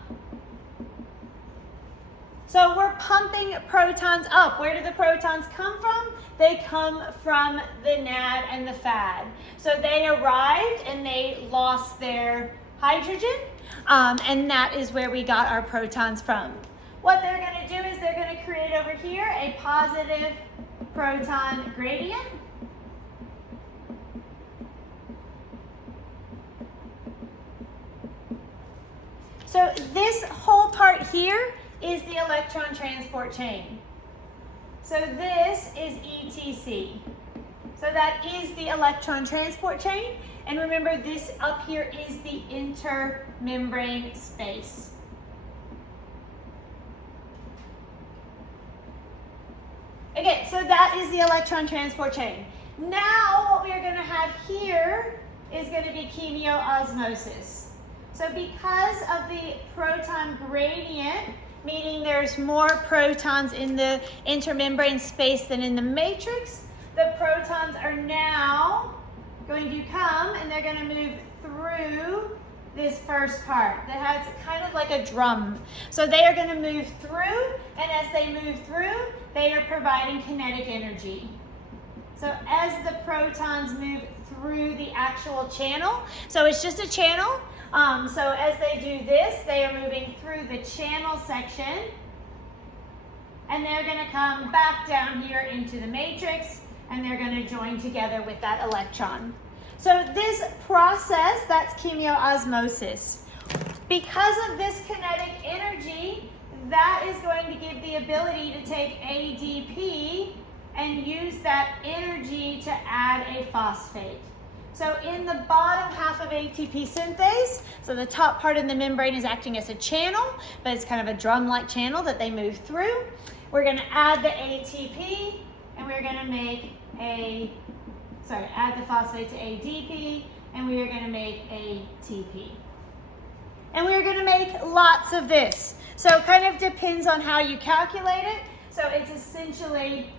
So we're pumping protons up. Where do the protons come from? They come from the NAD and the FAD. So they arrived and they lost their hydrogen, and that is where we got our protons from. What they're going to do is they're going to create over here a positive proton gradient. So this whole part here is the electron transport chain. So this is ETC. So that is the electron transport chain. And remember, this up here is the intermembrane space. Okay, so that is the electron transport chain. Now what we are going to have here is going to be chemiosmosis. So because of the proton gradient, meaning there's more protons in the intermembrane space than in the matrix, the protons are now going to come and they're going to move through this first part that has kind of like a drum. So they are going to move through, and as they move through, they are providing kinetic energy. So as the protons move through the actual channel, so it's just a channel. So as they do this, they are moving through the channel section, and they're going to come back down here into the matrix, and they're going to join together with that electron. So this process, that's chemiosmosis. Because of this kinetic energy, that is going to give the ability to take ADP and use that energy to add a phosphate. So in the bottom half of ATP synthase, so the top part of the membrane is acting as a channel, but it's kind of a drum-like channel that they move through. We're going to add the ATP, and we're going to make add the phosphate to ADP, and we are going to make ATP. And we are going to make lots of this. So it kind of depends on how you calculate it. So it's essentially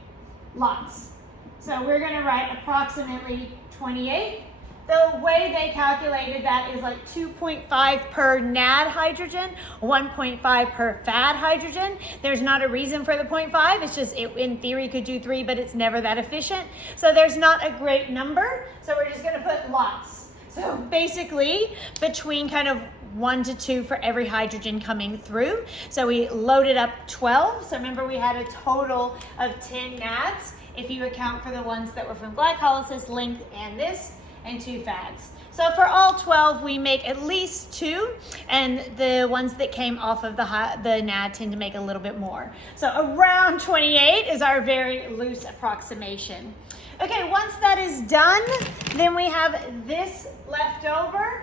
lots. So we're going to write approximately 28. The way they calculated that is like 2.5 per NAD hydrogen, 1.5 per FAD hydrogen. There's not a reason for the 0.5. It's just, it in theory could do 3, but it's never that efficient. So there's not a great number. So we're just going to put lots. So basically between kind of 1 to 2 for every hydrogen coming through. So we loaded up 12. So remember, we had a total of 10 NADs if you account for the ones that were from glycolysis, link, and this, and 2 FADs. So for all 12, we make at least 2, and the ones that came off of the NAD tend to make a little bit more. So around 28 is our very loose approximation. Okay, once that is done, then we have this left over.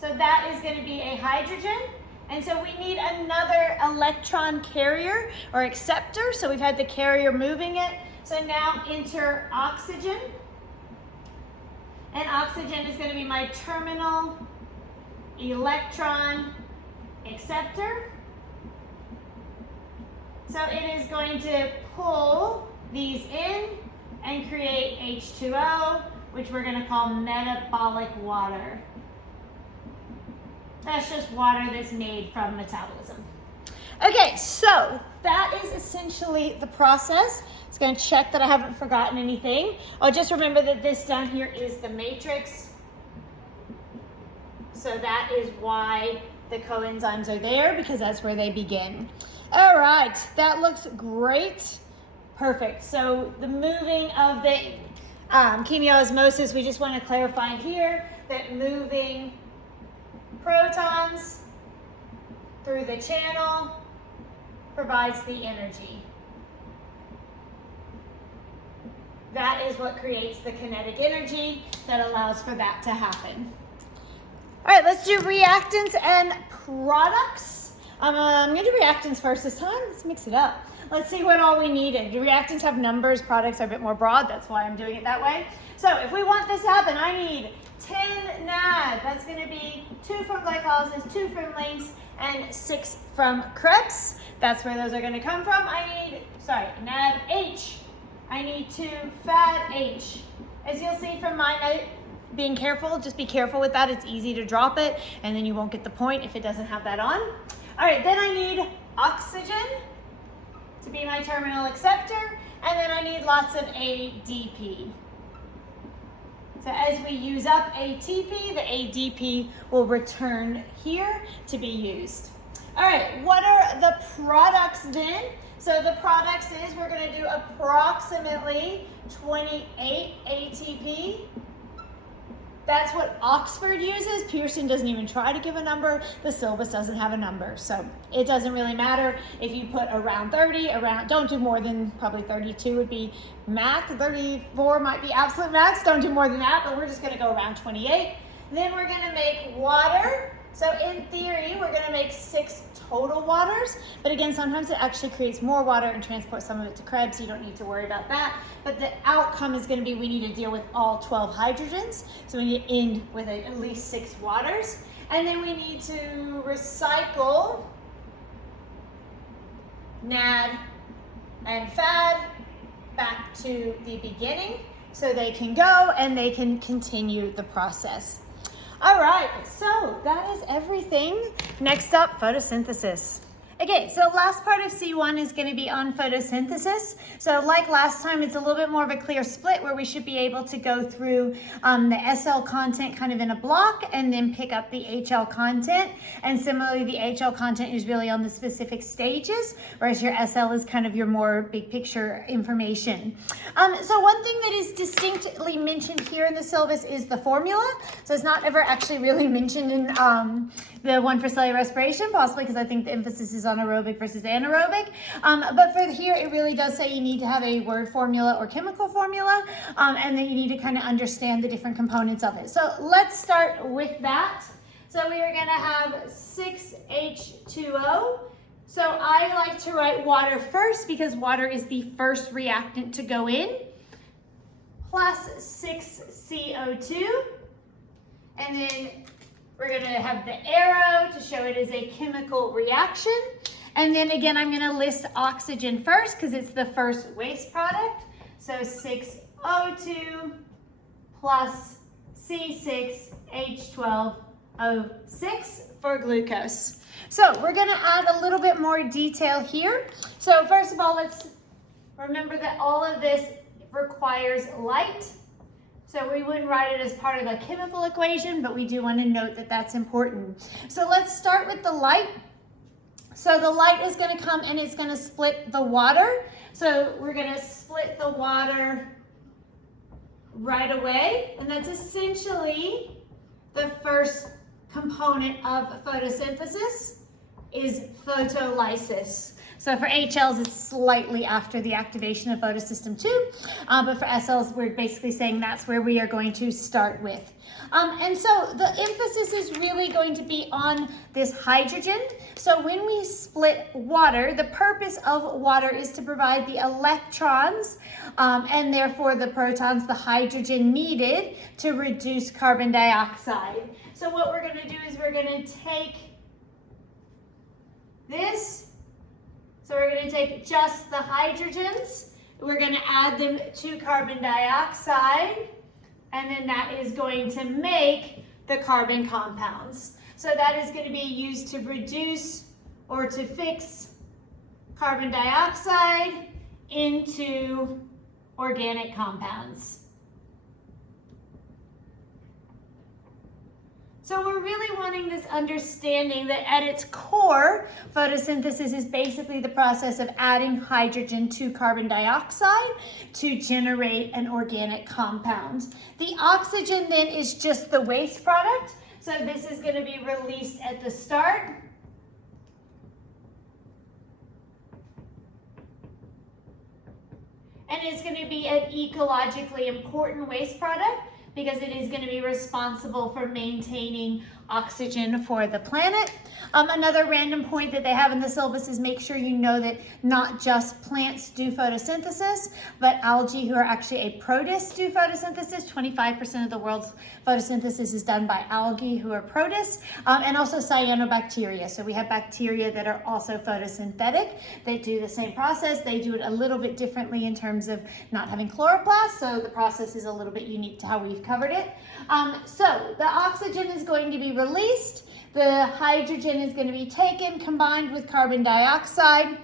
So that is going to be a hydrogen. And so we need another electron carrier or acceptor. So we've had the carrier moving it. So now enter oxygen. And oxygen is going to be my terminal electron acceptor. So it is going to pull these in and create H2O, which we're going to call metabolic water. That's just water that's made from metabolism. Okay, so that is essentially the process. It's going to check that I haven't forgotten anything. Oh, just remember that this down here is the matrix. So that is why the coenzymes are there, because that's where they begin. All right, that looks great. Perfect. So the moving of the chemiosmosis, we just want to clarify here that moving protons through the channel provides the energy. That is what creates the kinetic energy that allows for that to happen. All right, let's do reactants and products. I'm going to do reactants first this time. Let's mix it up. Let's see what all we needed. Do reactants have numbers? Products are a bit more broad. That's why I'm doing it that way. So if we want this to happen, I need 10 NAD. That's going to be 2 from glycolysis, 2 from links, and 6 from Krebs. That's where those are going to come from. NAD H. I need 2 FAD H. As you'll see from my note, being careful, just be careful with that. It's easy to drop it, and then you won't get the point if it doesn't have that on. All right, then I need oxygen to be my terminal acceptor, and then I need lots of ADP. So as we use up ATP, the ADP will return here to be used. All right, what are the products then? So the products is we're going to do approximately 28 ATP. That's what Oxford uses. Pearson doesn't even try to give a number. The syllabus doesn't have a number. So it doesn't really matter if you put around 30, don't do more than probably 32 would be max. 34 might be absolute max. Don't do more than that, but we're just going to go around 28. Then we're going to make water. So in theory, we're going to make 6 total waters, but again, sometimes it actually creates more water and transports some of it to Krebs, so you don't need to worry about that. But the outcome is going to be we need to deal with all 12 hydrogens, so we need to end with at least 6 waters. And then we need to recycle NAD and FAD back to the beginning so they can go and they can continue the process. All right, so that is everything. Next up, photosynthesis. Okay, so last part of C1 is going to be on photosynthesis. So like last time, it's a little bit more of a clear split where we should be able to go through the SL content kind of in a block and then pick up the HL content. And similarly, the HL content is really on the specific stages, whereas your SL is kind of your more big picture information. So one thing that is distinctly mentioned here in the syllabus is the formula. So it's not ever actually really mentioned in the one for cellular respiration, possibly because I think the emphasis is on aerobic versus anaerobic. But for here, it really does say you need to have a word formula or chemical formula, and then you need to kind of understand the different components of it. So let's start with that. So we are going to have 6H2O. So I like to write water first because water is the first reactant to go in, plus 6CO2, and then we're going to have the arrow to show it as a chemical reaction. And then again, I'm going to list oxygen first because it's the first waste product. So 6O2 plus C6H12O6 for glucose. So we're going to add a little bit more detail here. So first of all, let's remember that all of this requires light. So we wouldn't write it as part of the chemical equation, but we do want to note that that's important. So let's start with the light. So the light is going to come and it's going to split the water. So we're going to split the water right away. And that's essentially the first component of photosynthesis is photolysis. So for HLs, it's slightly after the activation of photosystem 2, but for SLs, we're basically saying that's where we are going to start with. And so the emphasis is really going to be on this hydrogen. So when we split water, the purpose of water is to provide the electrons and therefore the protons, the hydrogen needed to reduce carbon dioxide. So what we're going to do is we're going to take this. So we're going to take just the hydrogens, we're going to add them to carbon dioxide, and then that is going to make the carbon compounds. So that is going to be used to reduce or to fix carbon dioxide into organic compounds. So we're really wanting this understanding that at its core, photosynthesis is basically the process of adding hydrogen to carbon dioxide to generate an organic compound. The oxygen then is just the waste product. So this is going to be released at the start. And it's going to be an ecologically important waste product, because it is going to be responsible for maintaining oxygen for the planet. Another random point that they have in the syllabus is make sure you know that not just plants do photosynthesis, but algae, who are actually a protist, do photosynthesis. 25% of the world's photosynthesis is done by algae, who are protists, and also cyanobacteria. So we have bacteria that are also photosynthetic. They do the same process. They do it a little bit differently in terms of not having chloroplasts, so the process is a little bit unique to how we've covered it. So the oxygen is going to be released. The hydrogen is going to be taken, combined with carbon dioxide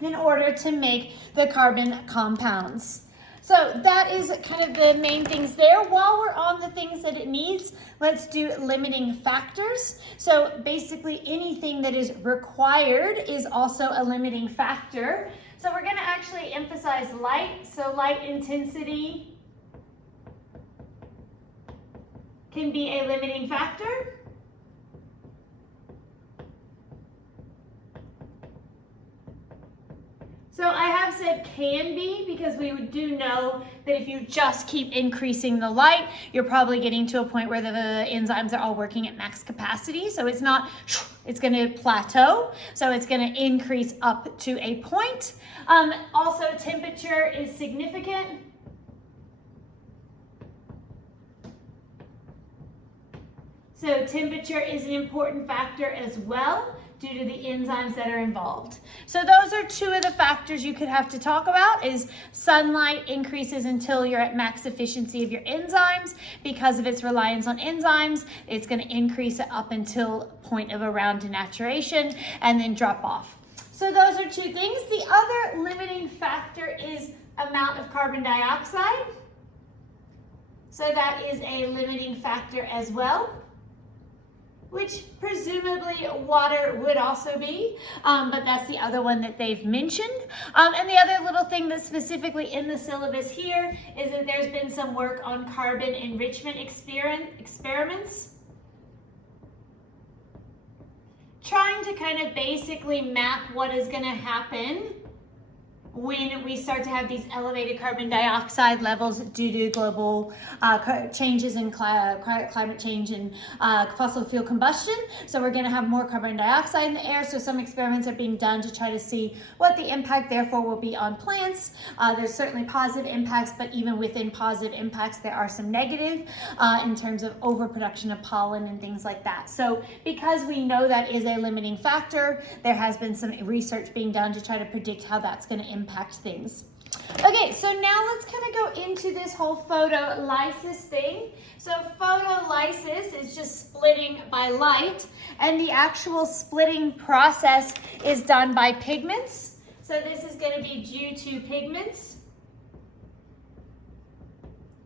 in order to make the carbon compounds. So that is kind of the main things there. While we're on the things that it needs, let's do limiting factors. So basically anything that is required is also a limiting factor. So we're going to actually emphasize light. So light intensity can be a limiting factor. So I have said can be because we do know that if you just keep increasing the light, you're probably getting to a point where the enzymes are all working at max capacity. So it's not, it's going to plateau. So it's going to increase up to a point. Also, temperature is significant. So temperature is an important factor as well, due to the enzymes that are involved. So those are two of the factors you could have to talk about is sunlight increases until you're at max efficiency of your enzymes. Because of its reliance on enzymes, it's going to increase it up until point of around denaturation and then drop off. So those are two things. The other limiting factor is amount of carbon dioxide. So that is a limiting factor as well, which presumably water would also be, but that's the other one that they've mentioned. And the other little thing that's specifically in the syllabus here is that there's been some work on carbon enrichment experiments, trying to kind of basically map what is going to happen when we start to have these elevated carbon dioxide levels due to global changes in climate change and fossil fuel combustion. So we're going to have more carbon dioxide in the air. So some experiments are being done to try to see what the impact therefore will be on plants. There's certainly positive impacts, but even within positive impacts, there are some negative in terms of overproduction of pollen and things like that. So because we know that is a limiting factor, there has been some research being done to try to predict how that's going to impact things. Okay, so now let's kind of go into this whole photolysis thing. So photolysis is just splitting by light, and the actual splitting process is done by pigments. So this is going to be due to pigments,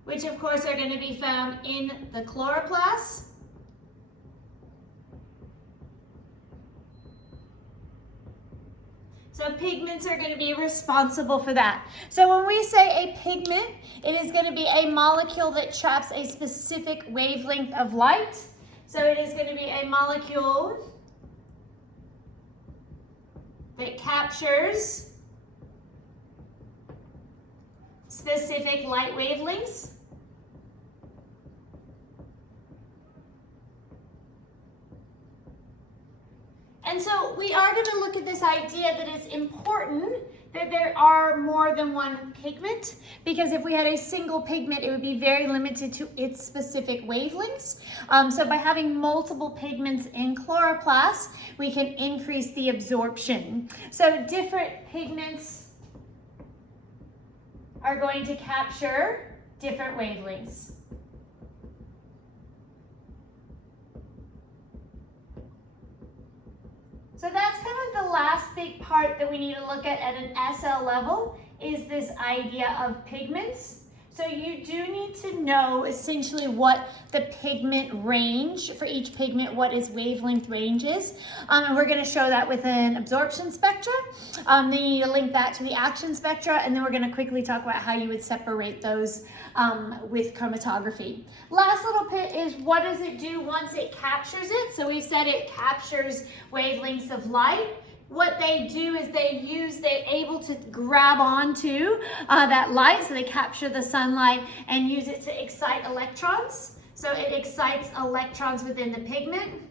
which of course are going to be found in the chloroplast. So pigments are going to be responsible for that. So when we say a pigment, it is going to be a molecule that traps a specific wavelength of light. So it is going to be a molecule that captures specific light wavelengths. And so we are going to look at this idea that it's important that there are more than one pigment, because if we had a single pigment, it would be very limited to its specific wavelengths. So by having multiple pigments in chloroplasts, we can increase the absorption. So different pigments are going to capture different wavelengths. So that's kind of the last big part that we need to look at an SL level, is this idea of pigments. So you do need to know essentially what the pigment range, for each pigment, what its wavelength range is. And we're going to show that with an absorption spectra. Then you need to link that to the action spectra, and then we're going to quickly talk about how you would separate those with chromatography. Last little bit is, what does it do once it captures it? So we said it captures wavelengths of light. What they do is they're able to grab onto that light, so they capture the sunlight and use it to excite electrons. So it excites electrons within the pigment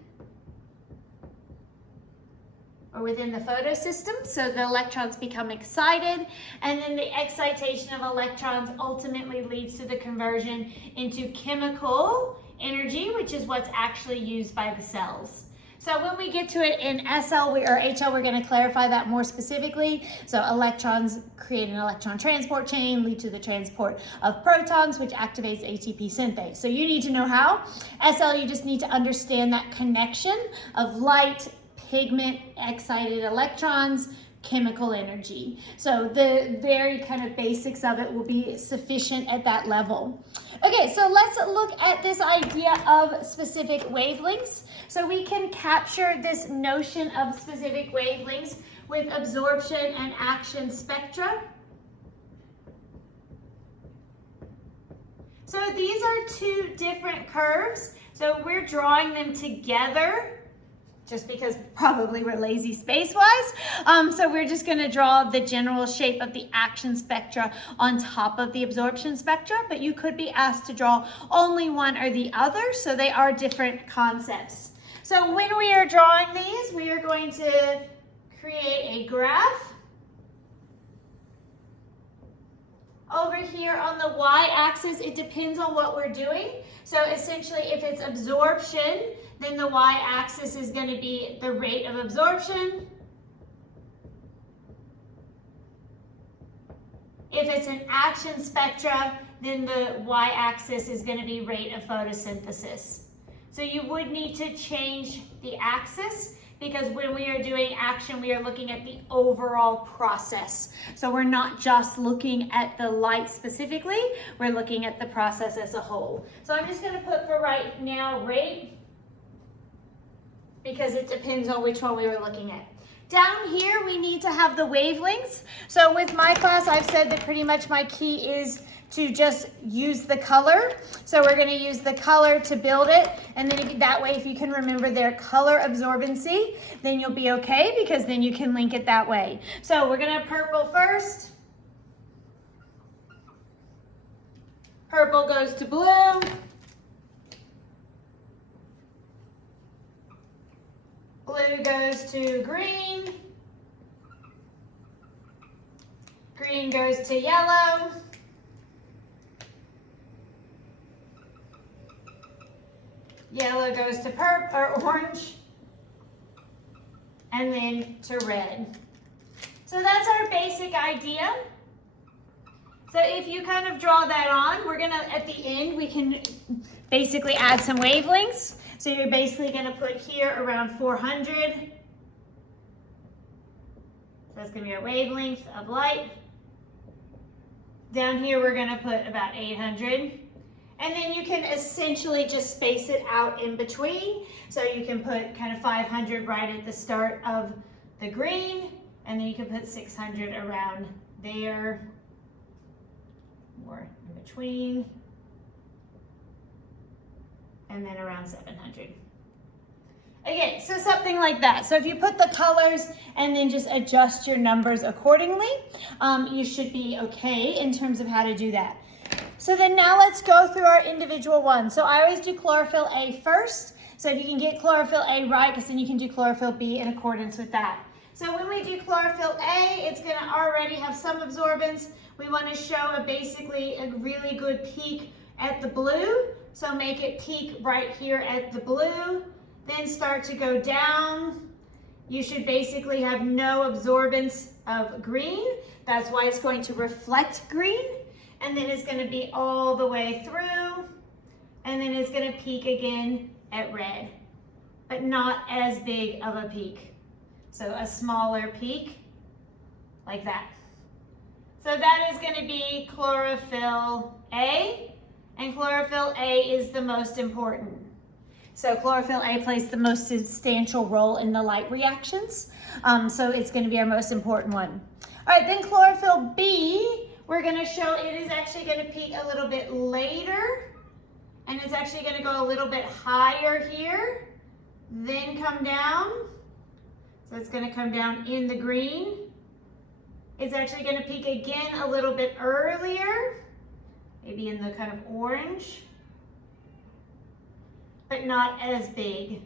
or within the photosystem, so the electrons become excited, and then the excitation of electrons ultimately leads to the conversion into chemical energy, which is what's actually used by the cells. So when we get to it in SL or HL, we're going to clarify that more specifically. So electrons create an electron transport chain, lead to the transport of protons, which activates ATP synthase. So you need to know how. SL, you just need to understand that connection of light, pigment, excited electrons, chemical energy. So the very kind of basics of it will be sufficient at that level. Okay, so let's look at this idea of specific wavelengths. So we can capture this notion of specific wavelengths with absorption and action spectra. So these are two different curves. So we're drawing them together just because probably we're lazy space-wise. So we're just gonna draw the general shape of the action spectra on top of the absorption spectra, but you could be asked to draw only one or the other, so they are different concepts. So when we are drawing these, we are going to create a graph. Over here on the y-axis, it depends on what we're doing. So essentially, if it's absorption, then the y-axis is going to be the rate of absorption. If it's an action spectra, then the y-axis is going to be rate of photosynthesis. So you would need to change the axis, because when we are doing action, we are looking at the overall process. So we're not just looking at the light specifically, we're looking at the process as a whole. So I'm just gonna put for right now rate, because it depends on which one we were looking at. Down here, we need to have the wavelengths. So with my class, I've said that pretty much my key is to just use the color. So we're gonna use the color to build it. And then that way, if you can remember their color absorbency, then you'll be okay, because then you can link it that way. So we're gonna have purple first. Purple goes to blue. Blue goes to green. Green goes to yellow. Yellow goes to purple or orange. And then to red. So that's our basic idea. So if you kind of draw that on, we're gonna, at the end, we can basically add some wavelengths. So you're basically gonna put here around 400. So that's gonna be our wavelength of light. Down here, we're gonna put about 800. And then you can essentially just space it out in between. So you can put kind of 500 right at the start of the green, and then you can put 600 around there, or in between, and then around 700. Okay, so something like that. So if you put the colors and then just adjust your numbers accordingly, you should be okay in terms of how to do that. So then now let's go through our individual ones. So I always do chlorophyll A first. So if you can get chlorophyll A right, because then you can do chlorophyll B in accordance with that. So when we do chlorophyll A, it's gonna already have some absorbance. We wanna show basically a really good peak at the blue. So make it peak right here at the blue, then start to go down. You should basically have no absorbance of green. That's why it's going to reflect green. And then it's gonna be all the way through, and then it's gonna peak again at red, but not as big of a peak. So a smaller peak, like that. So that is gonna be chlorophyll A, and chlorophyll A is the most important. So chlorophyll A plays the most substantial role in the light reactions. So it's gonna be our most important one. All right, then chlorophyll B, we're gonna show it is actually gonna peak a little bit later, and it's actually gonna go a little bit higher here, then come down. So it's gonna come down in the green. It's actually gonna peak again a little bit earlier, maybe in the kind of orange. but not as big.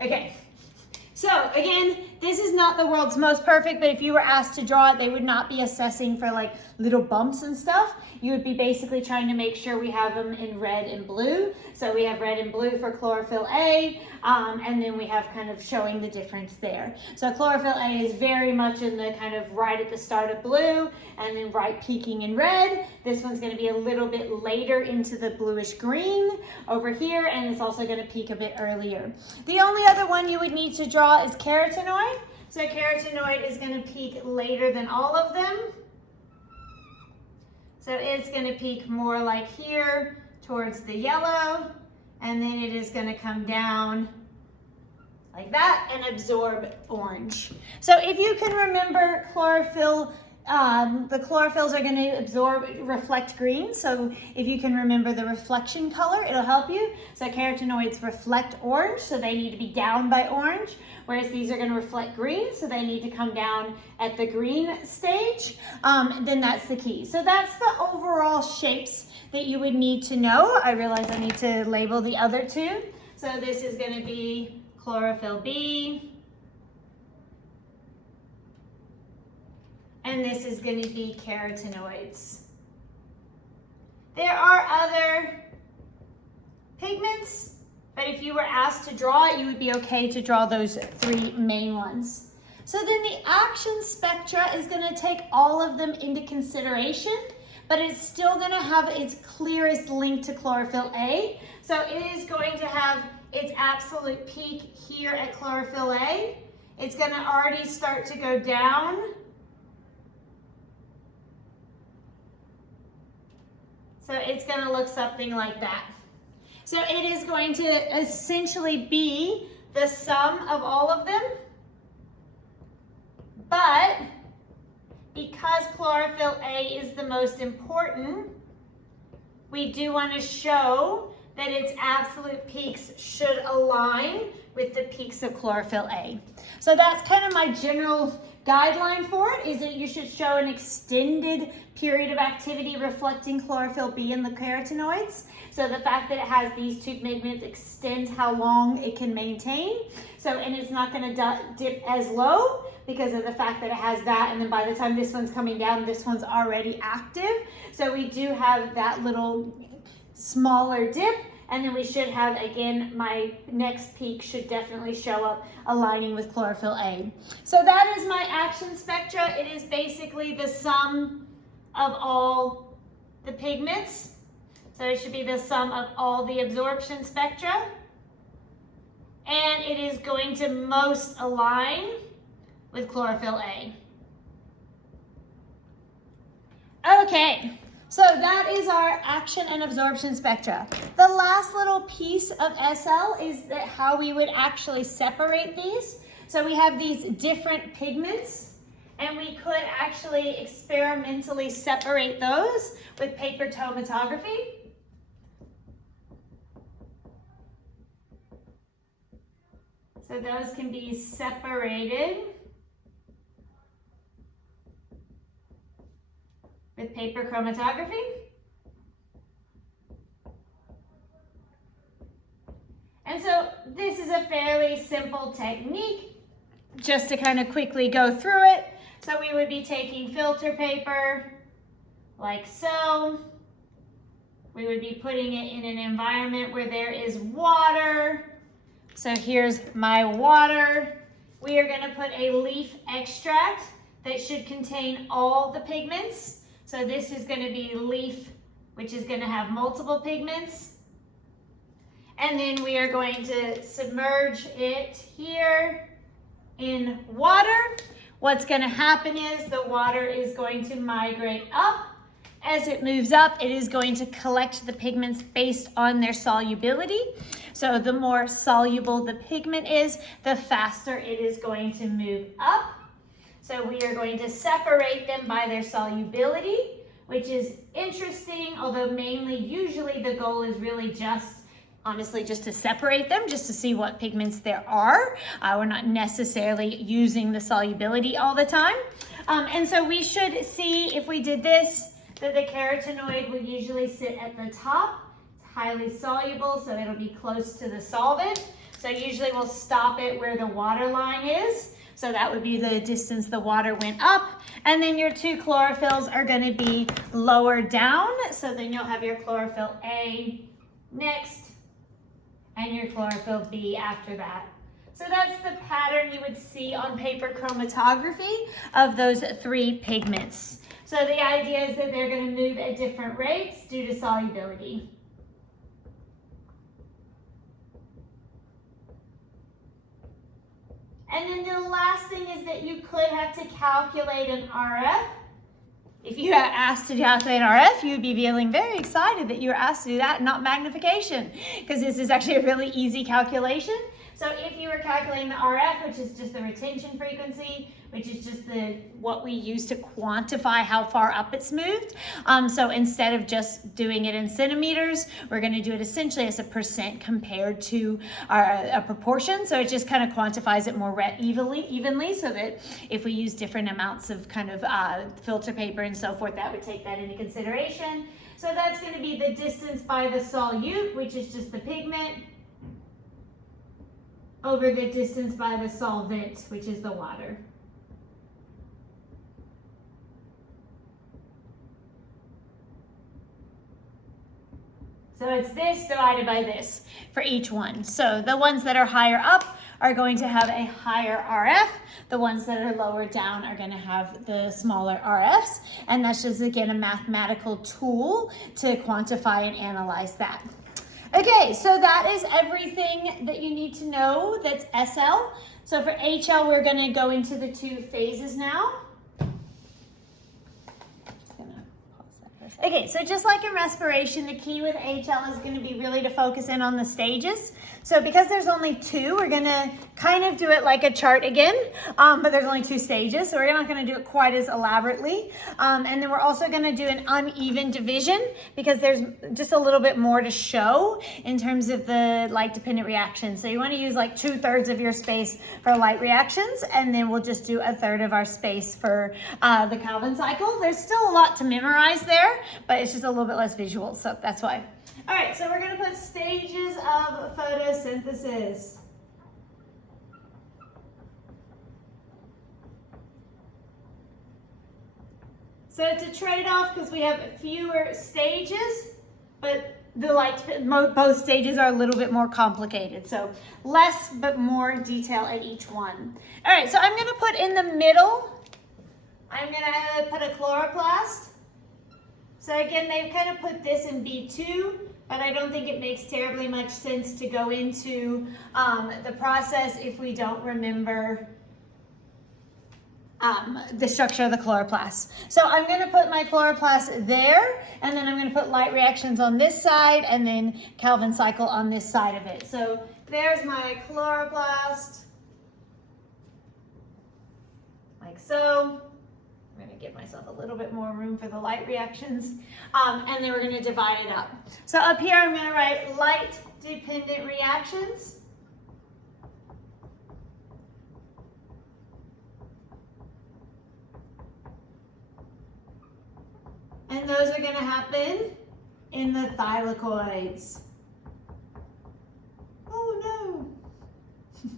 Okay. So again, this is not the world's most perfect, but if you were asked to draw it, they would not be assessing for like little bumps and stuff. You would be basically trying to make sure we have them in red and blue. So we have red and blue for chlorophyll A, and then we have kind of showing the difference there. So chlorophyll A is very much in the kind of right at the start of blue, and then right peaking in red. This one's gonna be a little bit later into the bluish green over here, and it's also gonna peak a bit earlier. The only other one you would need to draw is carotenoid. So carotenoid is gonna peak later than all of them. So it's gonna peak more like here towards the yellow, and then it is gonna come down like that and absorb orange. So if you can remember chlorophyll, the chlorophylls are going to reflect green. So if you can remember the reflection color, it'll help you. So carotenoids reflect orange, so they need to be down by orange, whereas these are going to reflect green, so they need to come down at the green stage. Then that's the key. So that's the overall shapes that you would need to know. I realize I need to label the other two. So this is going to be chlorophyll B. And this is going to be carotenoids. There are other pigments, but if you were asked to draw it, you would be okay to draw those three main ones. So then the action spectra is going to take all of them into consideration, but it's still going to have its clearest link to chlorophyll A. So it is going to have its absolute peak here at chlorophyll A. It's going to already start to go down. So it's going to look something like that. So it is going to essentially be the sum of all of them. But because chlorophyll A is the most important, we do want to show that its absolute peaks should align with the peaks of chlorophyll A. So that's kind of my general guideline for it, is that you should show an extended period of activity reflecting chlorophyll B in the carotenoids. So the fact that it has these two pigments extends how long it can maintain. So, and it's not going to dip as low because of the fact that it has that, and then by the time this one's coming down, this one's already active. So we do have that little smaller dip, and then we should have, again, my next peak should definitely show up aligning with chlorophyll A. So that is my action spectra. It is basically the sum of all the pigments. So it should be the sum of all the absorption spectra. And it is going to most align with chlorophyll A. Okay. So that is our action and absorption spectra. The last little piece of SL is that how we would actually separate these. So we have these different pigments, and we could actually experimentally separate those with paper chromatography. So those can be separated with paper chromatography. And so this is a fairly simple technique, just to kind of quickly go through it. So we would be taking filter paper like so. We would be putting it in an environment where there is water. So here's my water. We are going to put a leaf extract that should contain all the pigments. So this is going to be leaf, which is going to have multiple pigments. And then we are going to submerge it here in water. What's going to happen is the water is going to migrate up. As it moves up, it is going to collect the pigments based on their solubility. So the more soluble the pigment is, the faster it is going to move up. So we are going to separate them by their solubility, which is interesting, although mainly, usually the goal is really just, honestly, just to separate them, just to see what pigments there are. We're not necessarily using the solubility all the time. And so we should see, if we did this, that the carotenoid would usually sit at the top. It's highly soluble, so it'll be close to the solvent. So usually we'll stop it where the water line is. So that would be the distance the water went up. And then your two chlorophylls are going to be lower down. So then you'll have your chlorophyll A next and your chlorophyll B after that. So that's the pattern you would see on paper chromatography of those three pigments. So the idea is that they're going to move at different rates due to solubility. And then the last thing is that you could have to calculate an RF. If you are asked to calculate RF, you'd be feeling very excited that you were asked to do that, not magnification, because this is actually a really easy calculation. So if you were calculating the RF, which is just the retention frequency, which is just what we use to quantify how far up it's moved. So instead of just doing it in centimeters, we're going to do it essentially as a percent compared to a proportion. So it just kind of quantifies it more evenly, so that if we use different amounts of kind of filter paper and so forth, that would take that into consideration. So that's going to be the distance by the solute, which is just the pigment, over the distance by the solvent, which is the water. So it's this divided by this for each one. So the ones that are higher up are going to have a higher RF. The ones that are lower down are going to have the smaller RFs. And that's just, again, a mathematical tool to quantify and analyze that. Okay, so that is everything that you need to know that's SL. So for HL, we're going to go into the two phases now. Okay, so just like in respiration, the key with HL is going to be really to focus in on the stages. So because there's only two, we're going to kind of do it like a chart again, but there's only two stages, so we're not going to do it quite as elaborately. And then we're also going to do an uneven division because there's just a little bit more to show in terms of the light-dependent reactions. So you want to use like 2/3 of your space for light reactions, and then we'll just do 1/3 of our space for the Calvin cycle. There's still a lot to memorize there, but it's just a little bit less visual, so that's why. All right, so we're going to put stages of photosynthesis. So it's a trade-off because we have fewer stages, but both stages are a little bit more complicated. So less but more detail at each one. All right, so I'm going to put in the middle, I'm going to put a chloroplast. So again, they've kind of put this in B2, but I don't think it makes terribly much sense to go into the process if we don't remember the structure of the chloroplast. So I'm going to put my chloroplast there, and then I'm going to put light reactions on this side, and then Calvin cycle on this side of it. So there's my chloroplast, like so. I'm going to give myself a little bit more room for the light reactions, and then we're going to divide it up. So up here I'm going to write light-dependent reactions. And those are going to happen in the thylakoids. Oh no!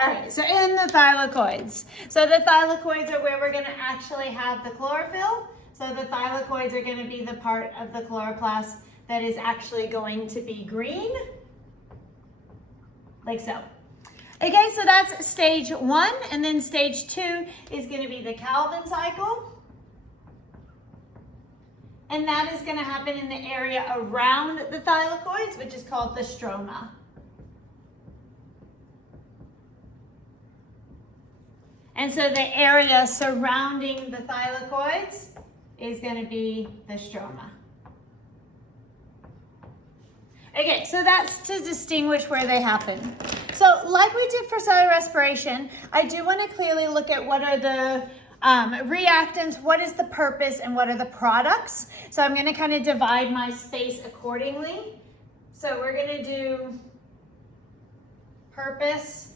All right, so in the thylakoids. So the thylakoids are where we're going to actually have the chlorophyll. So the thylakoids are going to be the part of the chloroplast that is actually going to be green, like so. Okay, so that's stage 1, and then stage 2 is going to be the Calvin cycle. And that is going to happen in the area around the thylakoids, which is called the stroma. And so the area surrounding the thylakoids is going to be the stroma. Okay, so that's to distinguish where they happen. So like we did for cellular respiration, I do want to clearly look at what are the reactants, what is the purpose, and what are the products. So I'm going to kind of divide my space accordingly. So we're going to do purpose,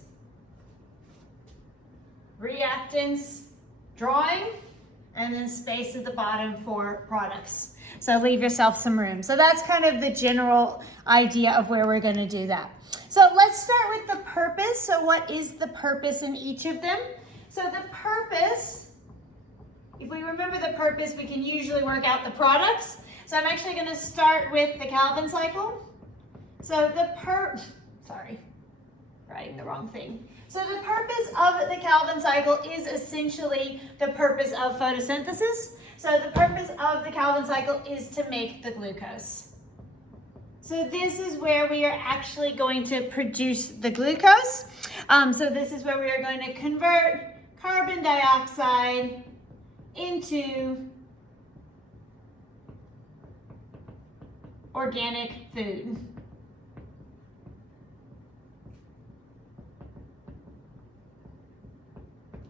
reactants, drawing, and then space at the bottom for products. So leave yourself some room. So that's kind of the general idea of where we're going to do that. So let's start with the purpose. So what is the purpose in each of them? So the purpose, if we remember the purpose, we can usually work out the products. So I'm actually going to start with the Calvin cycle. So writing the wrong thing. So the purpose of the Calvin cycle is essentially the purpose of photosynthesis. So the purpose of the Calvin cycle is to make the glucose. So this is where we are actually going to produce the glucose. So this is where we are going to convert carbon dioxide into organic food.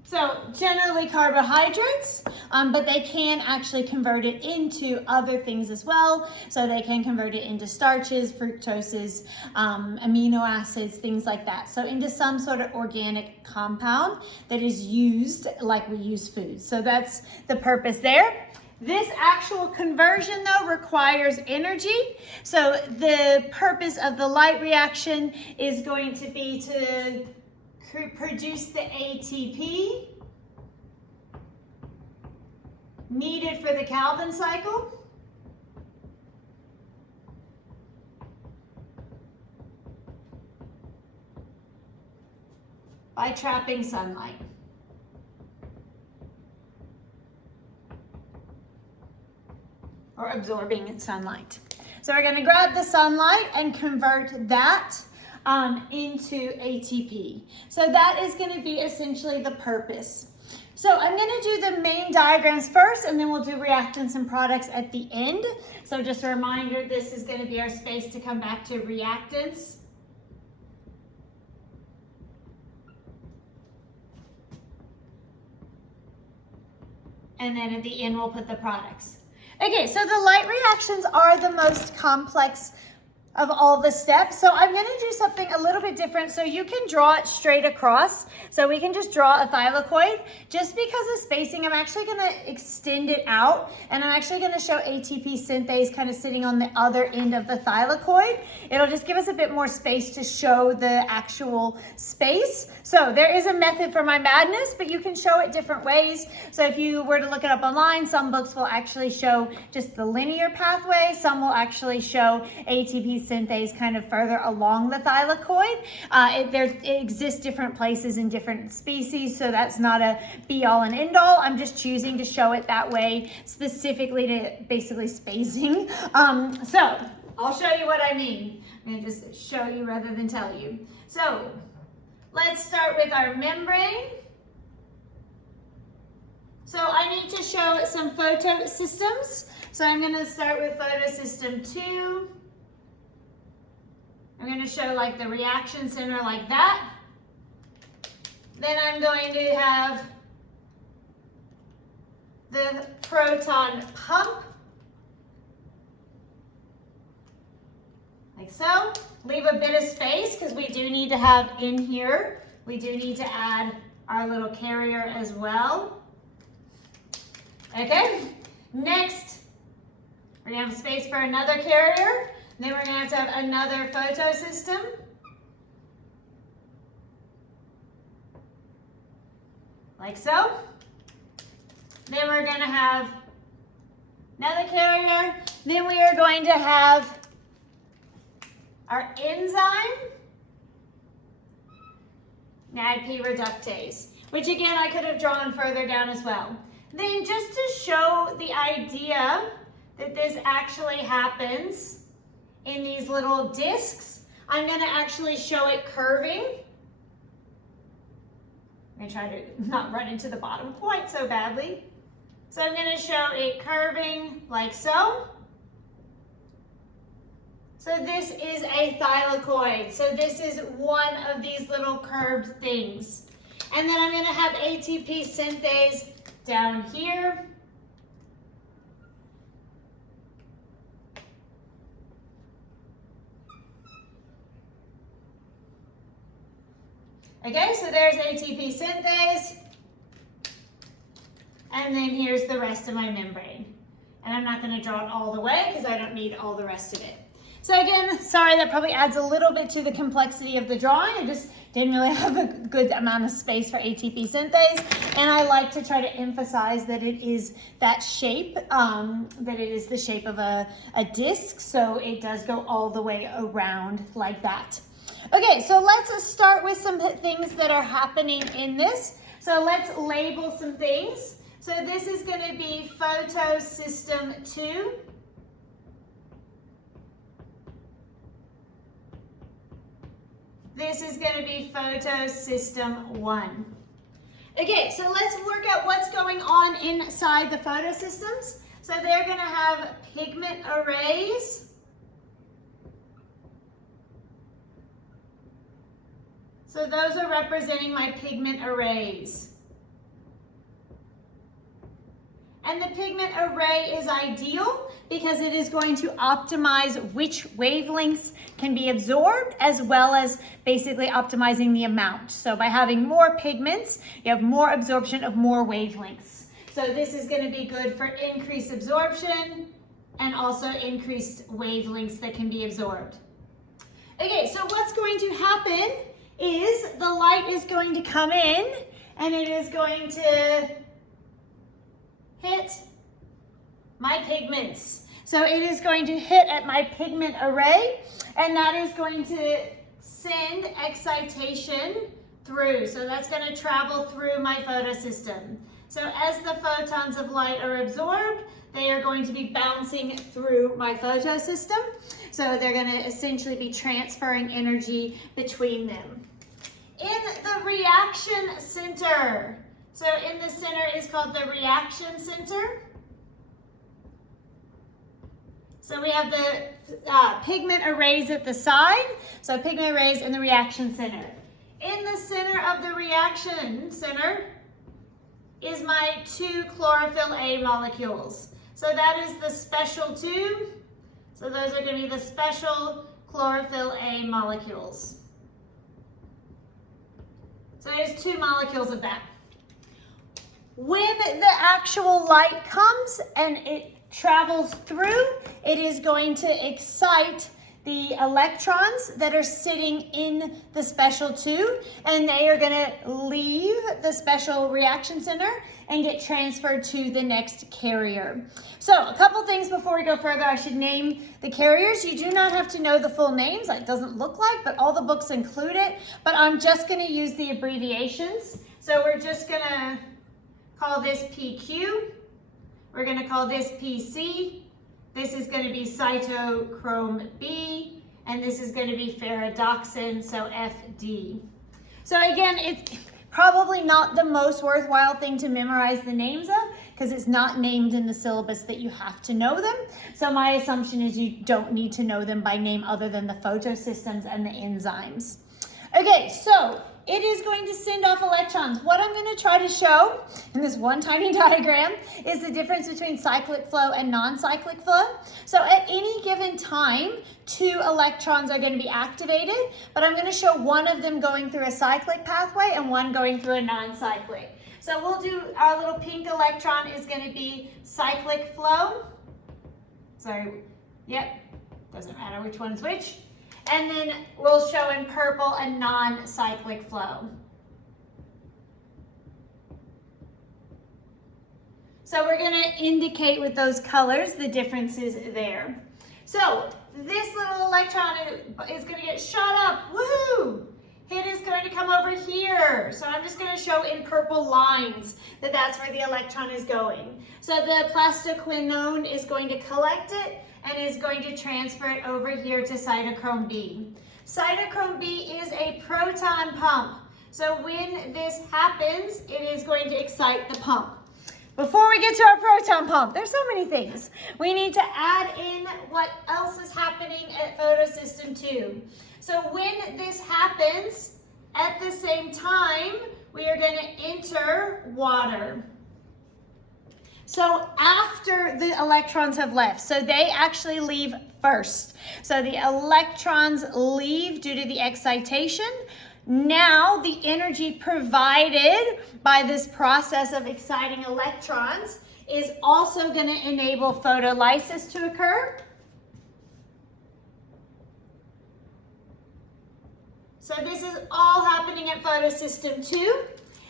So generally carbohydrates, but they can actually convert it into other things as well. So they can convert it into starches, fructoses, amino acids, things like that. So into some sort of organic compound that is used like we use food. So that's the purpose there. This actual conversion though requires energy. So the purpose of the light reaction is going to be to produce the ATP needed for the Calvin cycle. By trapping sunlight. Or absorbing sunlight. So we're going to grab the sunlight and convert that into ATP. So that is going to be essentially the purpose. So I'm going to do the main diagrams first, and then we'll do reactants and products at the end. So just a reminder, this is going to be our space to come back to reactants. And then at the end, we'll put the products. Okay, so the light reactions are the most complex of all the steps. So I'm going to do something a little bit different. So you can draw it straight across. So we can just draw a thylakoid. Just because of spacing, I'm actually going to extend it out, and I'm actually going to show ATP synthase kind of sitting on the other end of the thylakoid. It'll just give us a bit more space to show the actual space. So there is a method for my madness, but you can show it different ways. So if you were to look it up online, some books will actually show just the linear pathway. Some will actually show ATP synthase kind of further along the thylakoid. It exists different places in different species, so that's not a be all and end all. I'm just choosing to show it that way specifically to basically spacing. So I'll show you what I mean. I'm going to just show you rather than tell you. So let's start with our membrane. So I need to show some photosystems. So I'm going to start with photosystem 2. I'm going to show like the reaction center like that. Then I'm going to have the proton pump. Like so. Leave a bit of space because we do need to have in here, we do need to add our little carrier as well. Okay, next we're going to have space for another carrier. Then we're going to have another photosystem. Like so. Then we're going to have another carrier. Then we are going to have our enzyme, NADP reductase, which again I could have drawn further down as well. Then just to show the idea that this actually happens in these little discs, I'm going to actually show it curving. I'm going to try to not run into the bottom quite so badly. So I'm going to show it curving like so. So this is a thylakoid. So this is one of these little curved things. And then I'm going to have ATP synthase down here. Okay, so there's ATP synthase. And then here's the rest of my membrane. And I'm not going to draw it all the way because I don't need all the rest of it. So again, sorry, that probably adds a little bit to the complexity of the drawing. I just didn't really have a good amount of space for ATP synthase. And I like to try to emphasize that it is that shape, that it is the shape of a disc. So it does go all the way around like that. Okay, so let's start with some things that are happening in this. So let's label some things. So this is going to be photosystem 2. This is going to be photosystem 1. Okay, so let's work out what's going on inside the photosystems. So they're going to have pigment arrays. So those are representing my pigment arrays. And the pigment array is ideal because it is going to optimize which wavelengths can be absorbed, as well as basically optimizing the amount. So by having more pigments, you have more absorption of more wavelengths. So this is going to be good for increased absorption and also increased wavelengths that can be absorbed. Okay, so what's going to happen is the light is going to come in and it is going to hit my pigments. So it is going to hit at my pigment array, and that is going to send excitation through. So that's going to travel through my photosystem. So as the photons of light are absorbed, they are going to be bouncing through my photosystem. So they're going to essentially be transferring energy between them. In the reaction center, so in the center is called the reaction center. So we have the pigment arrays at the side. So pigment arrays in the reaction center. In the center of the reaction center is my 2 chlorophyll A molecules. So that is the special 2. So those are going to be the special chlorophyll A molecules. So there's 2 molecules of that. When the actual light comes and it travels through, it is going to excite the electrons that are sitting in the special 2, and they are going to leave the special reaction center and get transferred to the next carrier. So a couple things before we go further. I should name the carriers. You do not have to know the full names. It doesn't look like, but all the books include it. But I'm just going to use the abbreviations. So we're just going to call this PQ. We're going to call this PC. This is going to be cytochrome B, and this is going to be ferredoxin, so FD. So again, it's probably not the most worthwhile thing to memorize the names of because it's not named in the syllabus that you have to know them. So my assumption is you don't need to know them by name other than the photosystems and the enzymes. Okay, so it is going to send off electrons. What I'm going to try to show in this one tiny diagram is the difference between cyclic flow and non-cyclic flow. So at any given time, 2 electrons are going to be activated, but I'm going to show one of them going through a cyclic pathway and one going through a non-cyclic. So we'll do our little pink electron is going to be cyclic flow. Sorry, yep, doesn't matter which one's which. And then we'll show in purple a non-cyclic flow. So we're going to indicate with those colors the differences there. So this little electron is going to get shot up. Woohoo! It is going to come over here. So I'm just going to show in purple lines that that's where the electron is going. So the plastoquinone is going to collect it and is going to transfer it over here to cytochrome B. Cytochrome B is a proton pump. So when this happens, it is going to excite the pump. Before we get to our proton pump, there's so many things. We need to add in what else is happening at photosystem 2. So when this happens, at the same time, we are going to enter water. So after the electrons have left, so they actually leave first. So the electrons leave due to the excitation. Now the energy provided by this process of exciting electrons is also going to enable photolysis to occur. So this is all happening at photosystem 2.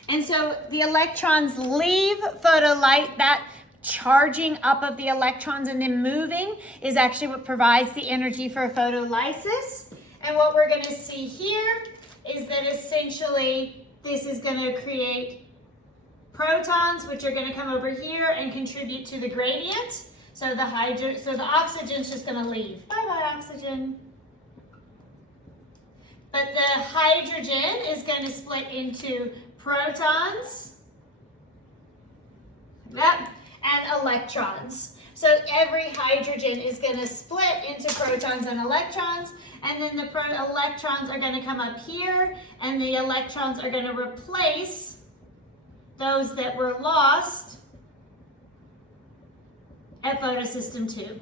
And so the electrons leave photolight, that charging up of the electrons and then moving is actually what provides the energy for photolysis. And what we're going to see here is that essentially this is going to create protons, which are going to come over here and contribute to the gradient. So the oxygen is just going to leave. Bye-bye, oxygen. But the hydrogen is going to split into protons, and electrons. So every hydrogen is going to split into protons and electrons, and then the electrons are going to come up here, and the electrons are going to replace those that were lost at photosystem 2.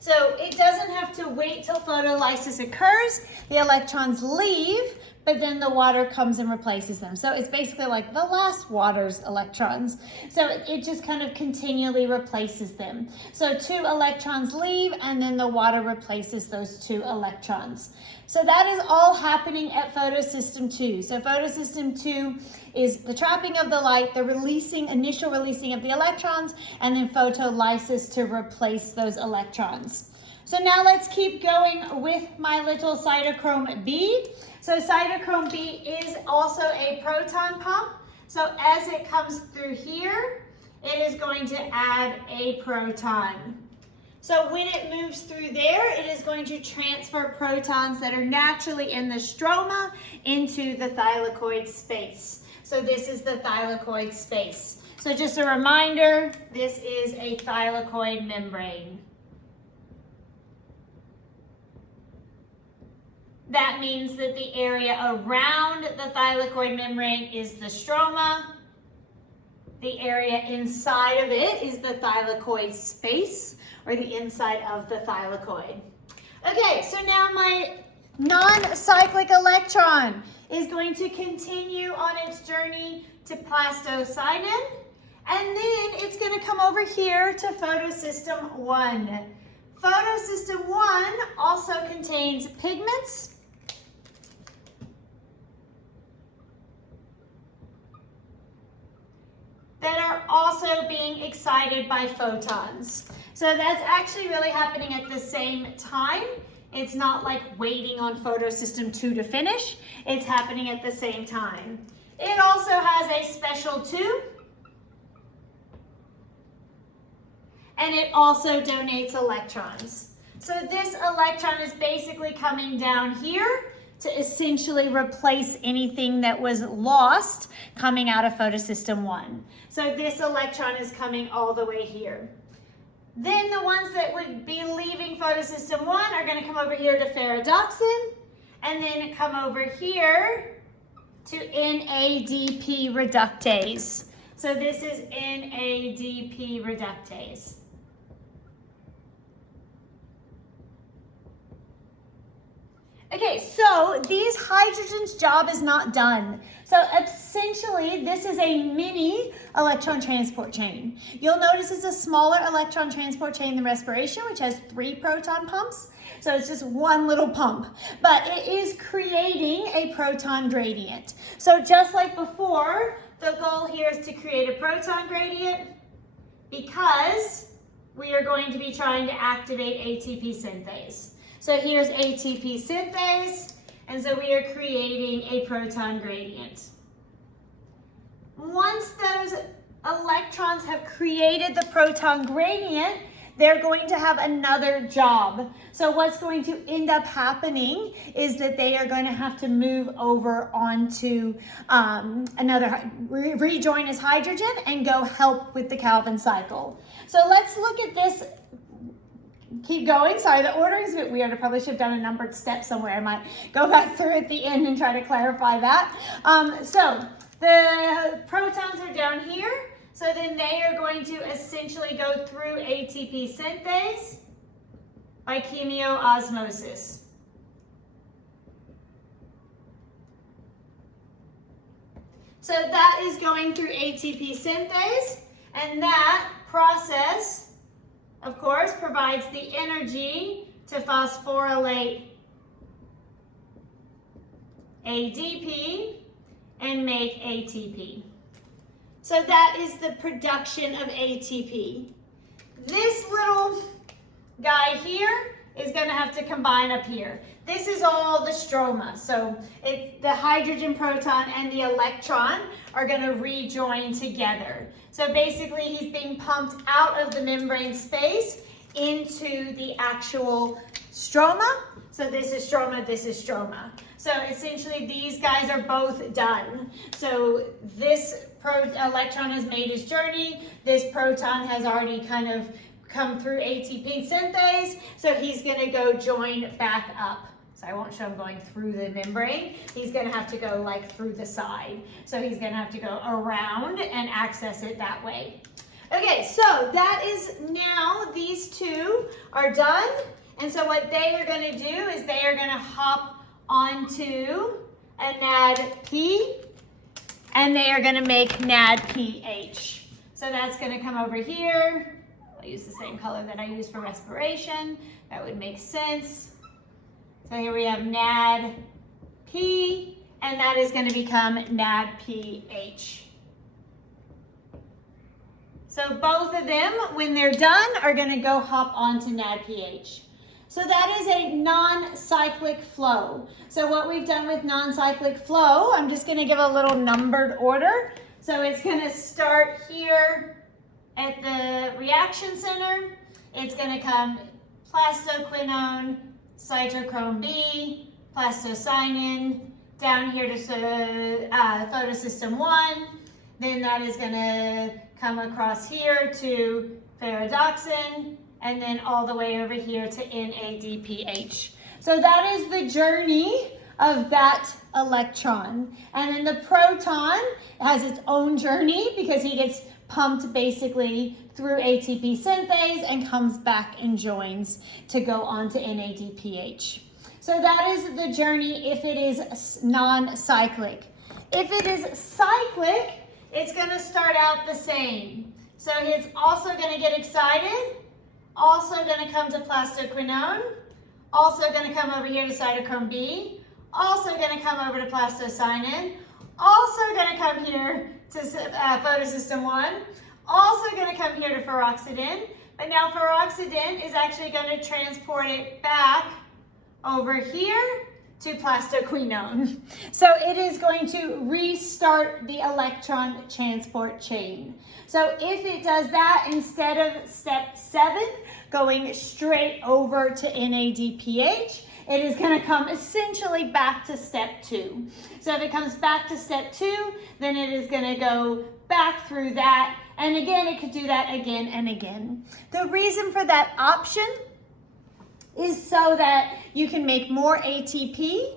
So it doesn't have to wait till photolysis occurs. The electrons leave, but then the water comes and replaces them. So it's basically like the last water's electrons. So it just kind of continually replaces them. So 2 electrons leave, and then the water replaces those 2 electrons. So that is all happening at photosystem 2. So photosystem 2 is the trapping of the light, the initial releasing of the electrons, and then photolysis to replace those electrons. So now let's keep going with my little cytochrome B. So cytochrome B is also a proton pump. So as it comes through here, it is going to add a proton. So when it moves through there, it is going to transfer protons that are naturally in the stroma into the thylakoid space. So this is the thylakoid space. So just a reminder, this is a thylakoid membrane. That means that the area around the thylakoid membrane is the stroma. The area inside of it is the thylakoid space, or the inside of the thylakoid. Okay, so now my non-cyclic electron is going to continue on its journey to plastocydin, and then it's going to come over here to photosystem 1. Photosystem 1 also contains pigments. That are also being excited by photons. So that's actually really happening at the same time. It's not like waiting on photosystem 2 to finish. It's happening at the same time. It also has a special tube. And it also donates electrons. So this electron is basically coming down here to essentially replace anything that was lost coming out of photosystem 1. So this electron is coming all the way here. Then the ones that would be leaving photosystem 1 are going to come over here to ferredoxin, and then come over here to NADP reductase. So this is NADP reductase. Okay, so these hydrogens' job is not done. So essentially, this is a mini electron transport chain. You'll notice it's a smaller electron transport chain than respiration, which has 3 proton pumps. So it's just one little pump, but it is creating a proton gradient. So just like before, the goal here is to create a proton gradient because we are going to be trying to activate ATP synthase. So here's ATP synthase, and so we are creating a proton gradient. Once those electrons have created the proton gradient, they're going to have another job. So what's going to end up happening is that they are going to have to move over onto rejoin as hydrogen and go help with the Calvin cycle. So let's look at this. Keep going. Sorry, the ordering is a bit weird. I probably should have done a numbered step somewhere. I might go back through at the end and try to clarify that. So the protons are down here. So then they are going to essentially go through ATP synthase by chemiosmosis. So that is going through ATP synthase, and that process, of course, provides the energy to phosphorylate ADP and make ATP. So that is the production of ATP. This little guy here is going to have to combine up here. This is all the stroma. So the hydrogen proton and the electron are going to rejoin together. So basically he's being pumped out of the membrane space into the actual stroma. So this is stroma, this is stroma. So essentially these guys are both done. So this electron has made his journey. This proton has already kind of come through ATP synthase. So he's going to go join back up. So I won't show him going through the membrane. He's going to have to go like through the side. So he's going to have to go around and access it that way. Okay, so that is now these two are done. And so what they are going to do is they are going to hop onto a NADP, and they are going to make NADPH. So that's going to come over here. I'll use the same color that I used for respiration. That would make sense. So here we have NADP, and that is going to become NADPH. So both of them, when they're done, are going to go hop onto NADPH. So that is a non-cyclic flow. So what we've done with non-cyclic flow, I'm just going to give a little numbered order. So it's going to start here at the reaction center. It's going to come plastoquinone, cytochrome B, plastocyanin, down here to photosystem 1. Then that is going to come across here to ferredoxin, and then all the way over here to NADPH. So that is the journey of that electron. And then the proton has its own journey because he gets pumped basically through ATP synthase and comes back and joins to go on to NADPH. So that is the journey if it is non-cyclic. If it is cyclic, it's going to start out the same. So it's also going to get excited, also going to come to plastoquinone, also going to come over here to cytochrome B, also going to come over to plastocyanin, also going to come here to photosystem 1, also going to come here to ferroxidin, but now ferroxidin is actually going to transport it back over here to plastoquinone. So it is going to restart the electron transport chain. So if it does that, instead of step 7 going straight over to NADPH, it is going to come essentially back to step 2. So if it comes back to step 2, then it is going to go back through that. And again, it could do that again and again. The reason for that option is so that you can make more ATP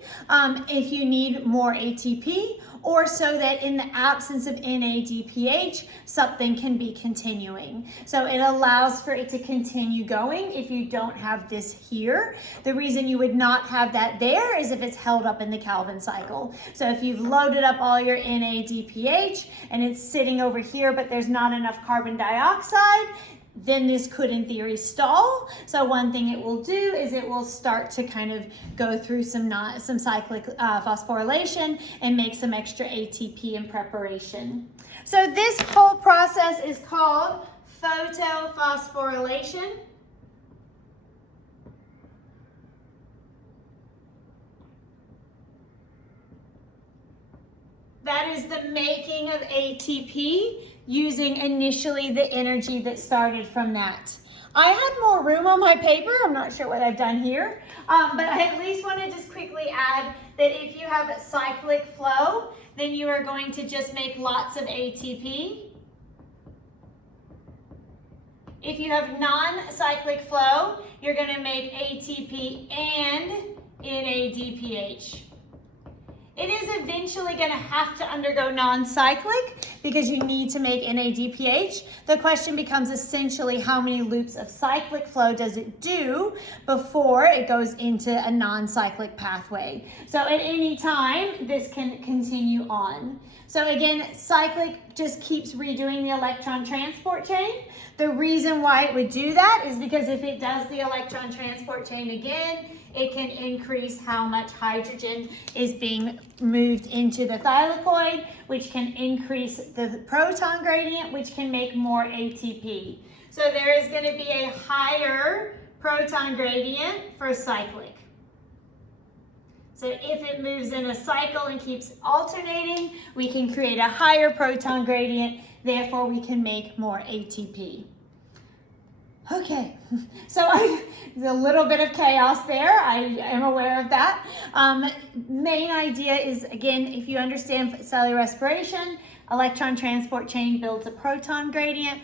if you need more ATP, or so that in the absence of NADPH, something can be continuing. So it allows for it to continue going if you don't have this here. The reason you would not have that there is if it's held up in the Calvin cycle. So if you've loaded up all your NADPH and it's sitting over here, but there's not enough carbon dioxide, then this could in theory stall. So one thing it will do is it will start to kind of go through some cyclic phosphorylation and make some extra ATP in preparation. So this whole process is called photophosphorylation. That is the making of ATP using initially the energy that started from that. I had more room on my paper. I'm not sure what I've done here, but I at least want to just quickly add that if you have a cyclic flow, then you are going to just make lots of ATP. If you have non-cyclic flow, you're going to make ATP and NADPH. It is eventually going to have to undergo non-cyclic because you need to make NADPH. The question becomes essentially how many loops of cyclic flow does it do before it goes into a non-cyclic pathway. So at any time, this can continue on. So again, cyclic just keeps redoing the electron transport chain. The reason why it would do that is because if it does the electron transport chain again, it can increase how much hydrogen is being moved into the thylakoid, which can increase the proton gradient, which can make more ATP. So there is going to be a higher proton gradient for cyclic. So if it moves in a cycle and keeps alternating, we can create a higher proton gradient, therefore we can make more ATP. Okay, so there's a little bit of chaos there. I am aware of that. Main idea is, again, if you understand cellular respiration, electron transport chain builds a proton gradient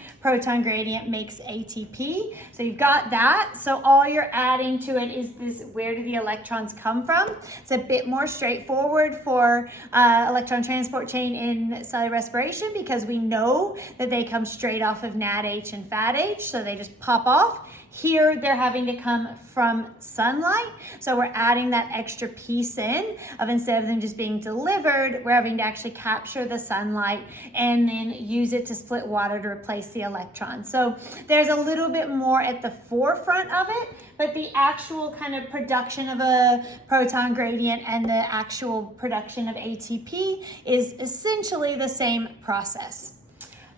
makes ATP. So you've got that. So all you're adding to it is this, where do the electrons come from? It's a bit more straightforward for electron transport chain in cellular respiration because we know that they come straight off of NADH and FADH, so they just pop off. Here, they're having to come from sunlight. So we're adding that extra piece in of, instead of them just being delivered, we're having to actually capture the sunlight and then use it to split water to replace the electrons. So there's a little bit more at the forefront of it, but the actual kind of production of a proton gradient and the actual production of ATP is essentially the same process.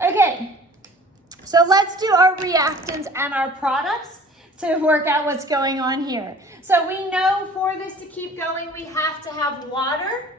Okay. So let's do our reactants and our products to work out what's going on here. So we know for this to keep going, we have to have water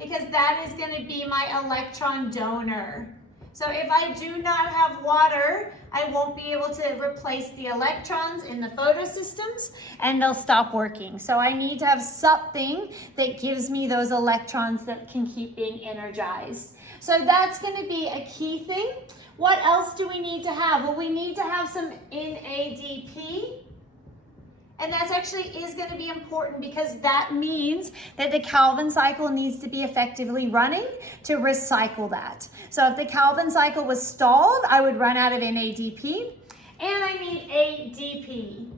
because that is going to be my electron donor. So if I do not have water, I won't be able to replace the electrons in the photosystems and they'll stop working. So I need to have something that gives me those electrons that can keep being energized. So that's going to be a key thing. What else do we need to have? Well, we need to have some NADP. And that actually is going to be important because that means that the Calvin cycle needs to be effectively running to recycle that. So if the Calvin cycle was stalled, I would run out of NADP. And I need ADP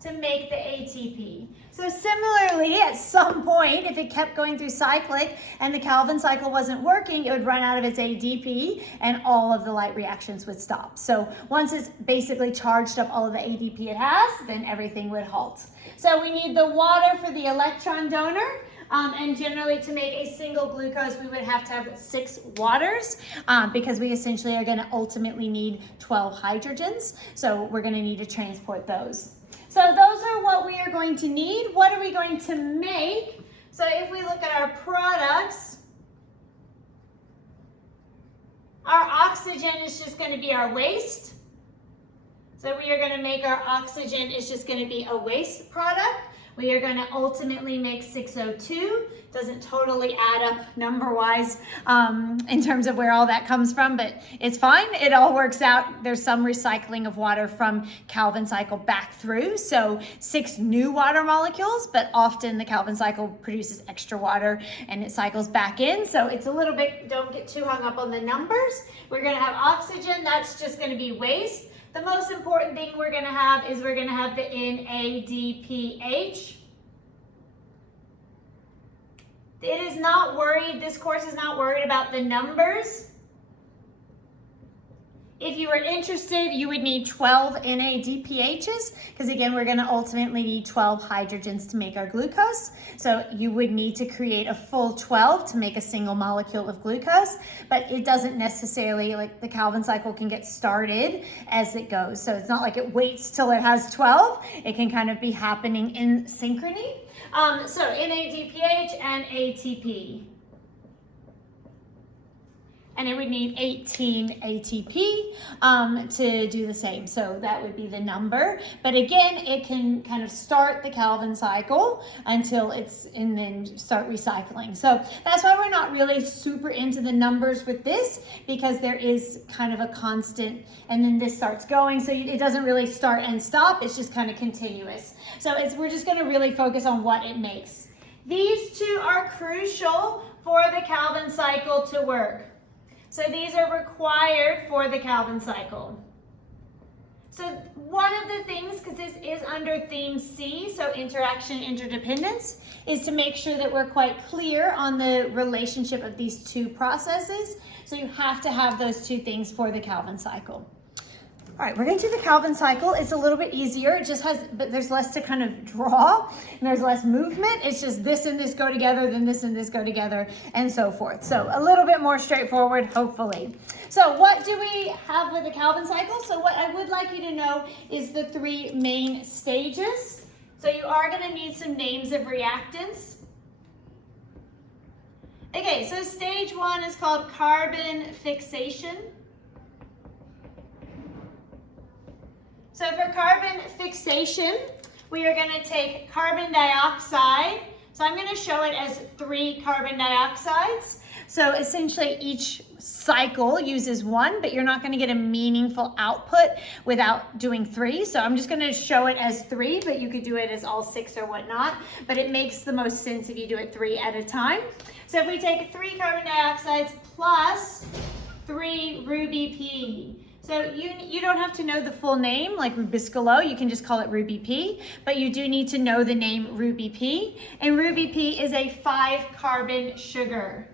to make the ATP. So similarly, at some point, if it kept going through cyclic and the Calvin cycle wasn't working, it would run out of its ADP and all of the light reactions would stop. So once it's basically charged up all of the ADP it has, then everything would halt. So we need the water for the electron donor. And generally to make a single glucose, we would have to have 6 waters because we essentially are going to ultimately need 12 hydrogens. So we're going to need to transport those. So those are what we are going to need. What are we going to make? So if we look at our products, our oxygen is just going to be our waste. So we are going to make our oxygen is just going to be a waste product. We are going to ultimately make 6O2. Doesn't totally add up number-wise in terms of where all that comes from, but it's fine. It all works out. There's some recycling of water from Calvin cycle back through. So 6 new water molecules, but often the Calvin cycle produces extra water and it cycles back in. So it's a little bit, don't get too hung up on the numbers. We're going to have oxygen. That's just going to be waste. The most important thing we're going to have is we're going to have the NADPH. It is not worried, this course is not worried about the numbers. If you were interested, you would need 12 NADPHs because again, we're going to ultimately need 12 hydrogens to make our glucose. So you would need to create a full 12 to make a single molecule of glucose, but it doesn't necessarily, like the Calvin cycle can get started as it goes. So it's not like it waits till it has 12. It can kind of be happening in synchrony. So NADPH and ATP. And it would need 18 ATP to do the same. So that would be the number. But again, it can kind of start the Calvin cycle until it's, and then start recycling. So that's why we're not really super into the numbers with this, because there is kind of a constant, and then this starts going. So it doesn't really start and stop. It's just kind of continuous. So we're just going to really focus on what it makes. These two are crucial for the Calvin cycle to work. So these are required for the Calvin cycle. So one of the things, because this is under theme C, so interaction interdependence, is to make sure that we're quite clear on the relationship of these two processes. So you have to have those two things for the Calvin cycle. All right, we're going to do the Calvin cycle. It's a little bit easier. It just has, but there's less to kind of draw, and there's less movement. It's just this and this go together, then this and this go together, and so forth. So a little bit more straightforward, hopefully. So what do we have with the Calvin cycle? So what I would like you to know is the three main stages. So you are going to need some names of reactants. Okay, so stage one is called carbon fixation. So for carbon fixation, we are going to take carbon dioxide. So I'm going to show it as 3 carbon dioxides. So essentially each cycle uses 1, but you're not going to get a meaningful output without doing 3. So I'm just going to show it as 3, but you could do it as all 6 or whatnot. But it makes the most sense if you do it 3 at a time. So if we take 3 carbon dioxides plus 3 Ruby P. So you don't have to know the full name like Rubiscolo, you can just call it Ruby P, but you do need to know the name Ruby P. And Ruby P is a 5-carbon sugar.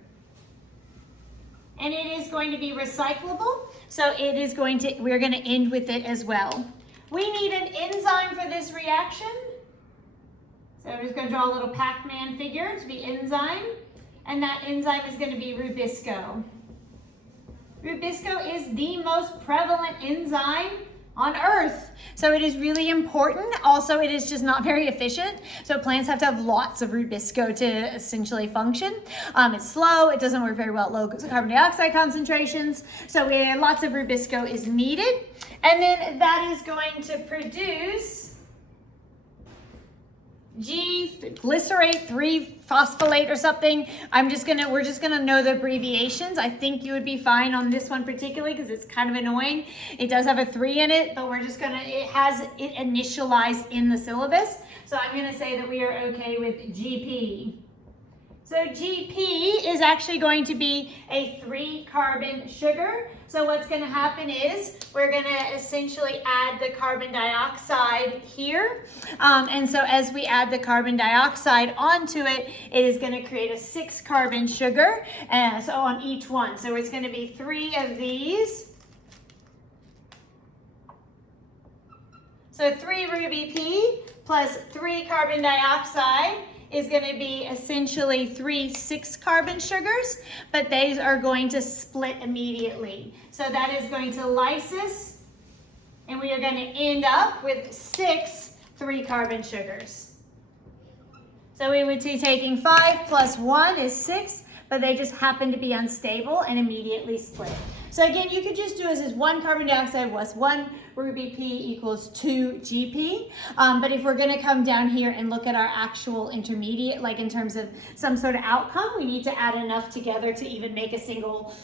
And it is going to be recyclable, so we're going to end with it as well. We need an enzyme for this reaction. So I'm just going to draw a little Pac-Man figure to be enzyme, and that enzyme is going to be Rubisco. Rubisco is the most prevalent enzyme on Earth. So it is really important. Also, it is just not very efficient. So plants have to have lots of Rubisco to essentially function. It's slow. It doesn't work very well at low carbon dioxide concentrations. So lots of Rubisco is needed. And then that is going to produce glycerate 3-phosphorate or something. We're just gonna know the abbreviations. I think you would be fine on this one particularly because it's kind of annoying. It does have a 3 in it, but it has it initialized in the syllabus. So I'm gonna say that we are okay with GP. So GP is actually going to be a 3-carbon sugar. So what's going to happen is we're going to essentially add the carbon dioxide here. And so as we add the carbon dioxide onto it, it is going to create a 6-carbon sugar. So on each one. So it's going to be 3 of these. So 3 Ruby P plus 3 carbon dioxide is going to be essentially 3 6-carbon sugars, but these are going to split immediately. So that is going to lysis, and we are going to end up with 6 3-carbon sugars. So we would be taking 5 plus 1 is 6, but they just happen to be unstable and immediately split. So again, you could just do this as 1 carbon dioxide plus 1 Ruby P equals 2 GP. But if we're going to come down here and look at our actual intermediate, like in terms of some sort of outcome, we need to add enough together to even make a single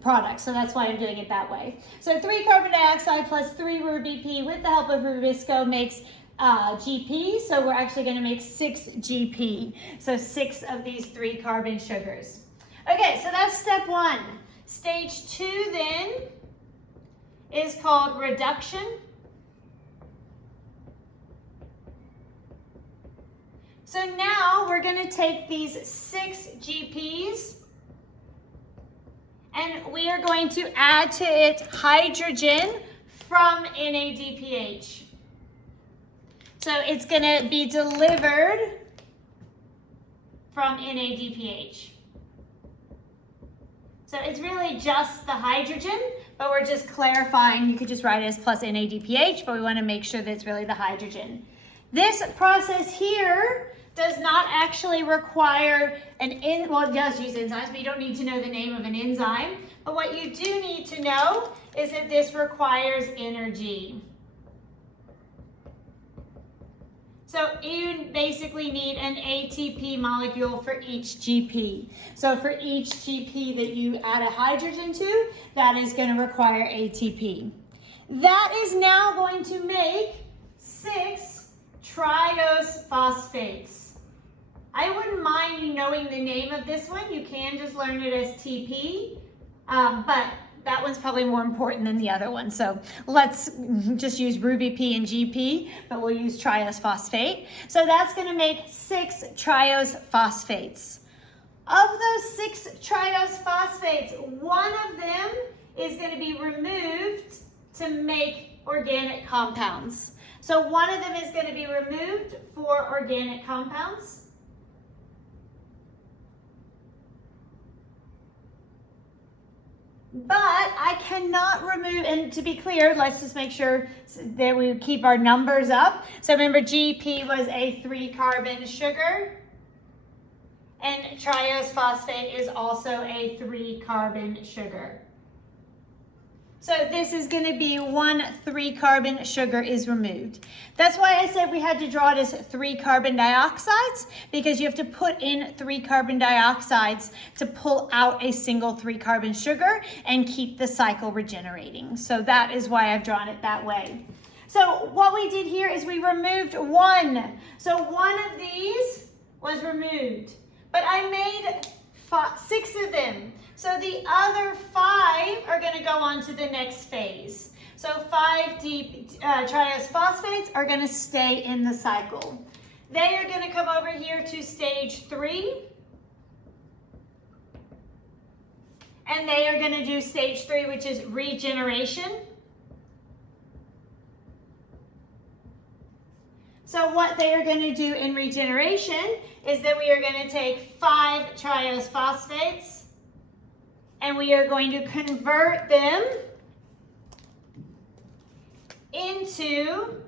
product. So that's why I'm doing it that way. So 3 carbon dioxide plus 3 Ruby P with the help of Rubisco makes GP. So we're actually going to make 6 GP. So 6 of these 3 carbon sugars. Okay, so that's step 1. Stage 2 then is called reduction. So now we're going to take these 6 GPs and we are going to add to it hydrogen from NADPH. So it's going to be delivered from NADPH. So it's really just the hydrogen, but we're just clarifying. You could just write it as plus NADPH, but we want to make sure that it's really the hydrogen. This process here does not actually require well, it does use enzymes, but you don't need to know the name of an enzyme. But what you do need to know is that this requires energy. So you basically need an ATP molecule for each GP. So for each GP that you add a hydrogen to, that is going to require ATP. That is now going to make 6 triose phosphates. I wouldn't mind you knowing the name of this one. You can just learn it as TP, but that one's probably more important than the other one. So let's just use Ruby P and GP, but we'll use triose phosphate. So that's going to make 6 triose phosphates. Of those 6 triose phosphates, one of them is going to be removed to make organic compounds. So one of them is going to be removed for organic compounds. But I cannot remove, and to be clear, let's just make sure that we keep our numbers up. So remember, GP was a 3-carbon sugar, and triose phosphate is also a 3-carbon sugar. So this is going to be 1 3-carbon sugar is removed. That's why I said we had to draw it as 3 carbon dioxides, because you have to put in 3 carbon dioxides to pull out a single 3-carbon sugar and keep the cycle regenerating. So that is why I've drawn it that way. So what we did here is we removed 1. So 1 of these was removed, but I made 6 of them. So the other 5 are going to go on to the next phase. So 5 deep triose phosphates are going to stay in the cycle. They are going to come over here to stage 3. And they are going to do stage 3, which is regeneration. So what they are going to do in regeneration is that we are going to take 5 triose phosphates and we are going to convert them into,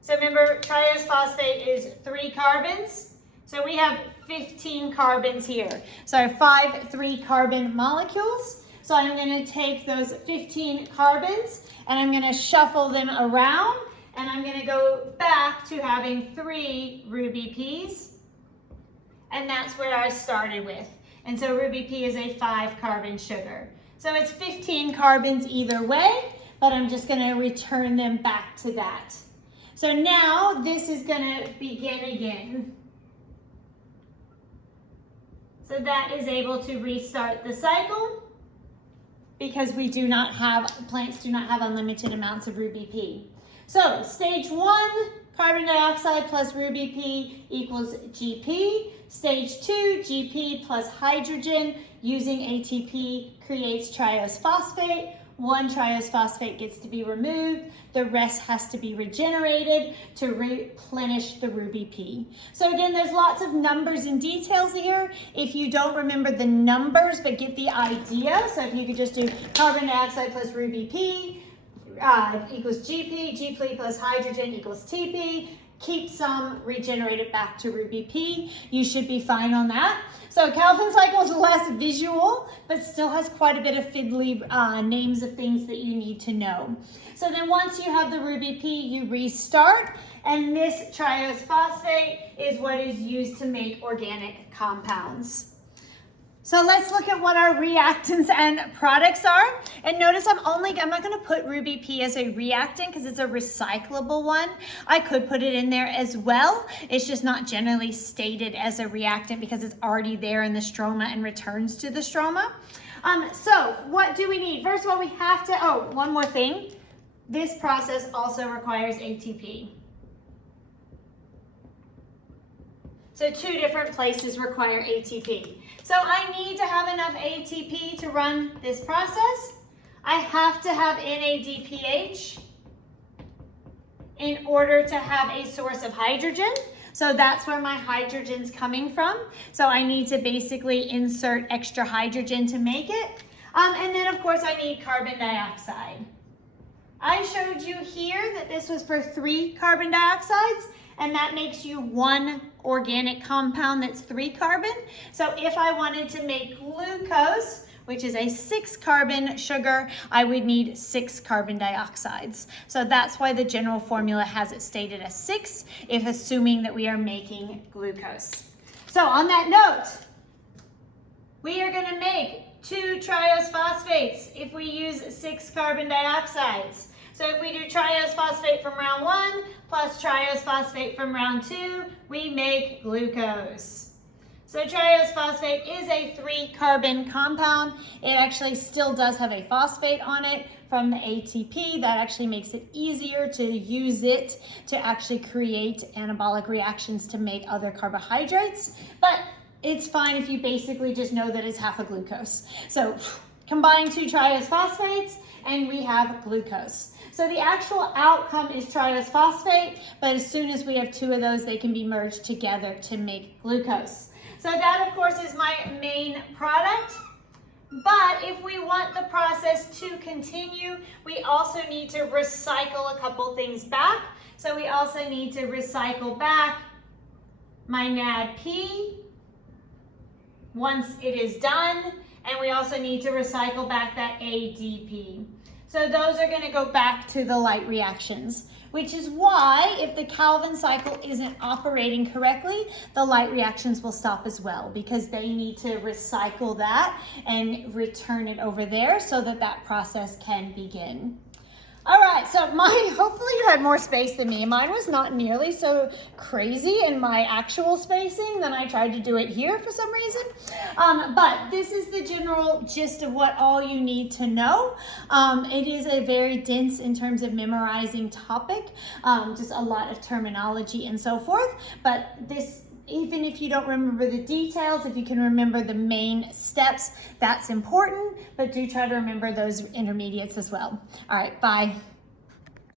so remember, triose phosphate is 3 carbons. So we have 15 carbons here. So I have 5 3-carbon molecules. So I'm going to take those 15 carbons and I'm going to shuffle them around, and I'm going to go back to having 3 Ruby Ps. And that's where I started with. And so Ruby P is a 5-carbon sugar. So it's 15 carbons either way, but I'm just going to return them back to that. So now this is going to begin again. So that is able to restart the cycle, because we do not have, plants do not have unlimited amounts of Ruby P. So stage 1, carbon dioxide plus Ruby P equals GP. Stage 2, GP plus hydrogen using ATP creates triose phosphate. 1 triose phosphate gets to be removed. The rest has to be regenerated to replenish the Ruby P. So again, there's lots of numbers and details here. If you don't remember the numbers but get the idea, so if you could just do carbon dioxide plus Ruby P equals GP, GP plus hydrogen equals TP, keep some, regenerate it back to Ruby P. You should be fine on that. So Calvin cycle is less visual, but still has quite a bit of fiddly names of things that you need to know. So then once you have the Ruby P, you restart, and this triose phosphate is what is used to make organic compounds. So let's look at what our reactants and products are. And notice I'm not going to put Ruby P as a reactant because it's a recyclable one. I could put it in there as well. It's just not generally stated as a reactant because it's already there in the stroma and returns to the stroma. So what do we need? First of all, we have to, one more thing. This process also requires ATP. So 2 different places require ATP. So I need to have enough ATP to run this process. I have to have NADPH in order to have a source of hydrogen. So that's where my hydrogen's coming from. So I need to basically insert extra hydrogen to make it. And then of course I need carbon dioxide. I showed you here that this was for 3 carbon dioxides, and that makes you 1 organic compound that's 3 carbon. So if I wanted to make glucose, which is a 6-carbon sugar, I would need 6 carbon dioxides. So that's why the general formula has it stated as 6, if assuming that we are making glucose. So on that note, we are going to make 2 triose phosphates if we use 6 carbon dioxides. So if we do triose phosphate from round 1 plus triose phosphate from round 2, we make glucose. So triose phosphate is a 3-carbon compound. It actually still does have a phosphate on it from the ATP. That actually makes it easier to use it to actually create anabolic reactions to make other carbohydrates. But it's fine if you basically just know that it's half a glucose. So combine 2 triose phosphates and we have glucose. So the actual outcome is triose phosphate, but as soon as we have 2 of those, they can be merged together to make glucose. So that, of course, is my main product. But if we want the process to continue, we also need to recycle a couple things back. So we also need to recycle back my NADP once it is done. And we also need to recycle back that ADP. So those are going to go back to the light reactions, which is why if the Calvin cycle isn't operating correctly, the light reactions will stop as well, because they need to recycle that and return it over there so that that process can begin. All right, so hopefully you had more space than me. Mine was not nearly so crazy in my actual spacing than I tried to do it here for some reason. But this is the general gist of what all you need to know. It is a very dense in terms of memorizing topic, just a lot of terminology and so forth. But this, even if you don't remember the details, if you can remember the main steps, that's important, but do try to remember those intermediates as well. All right, bye.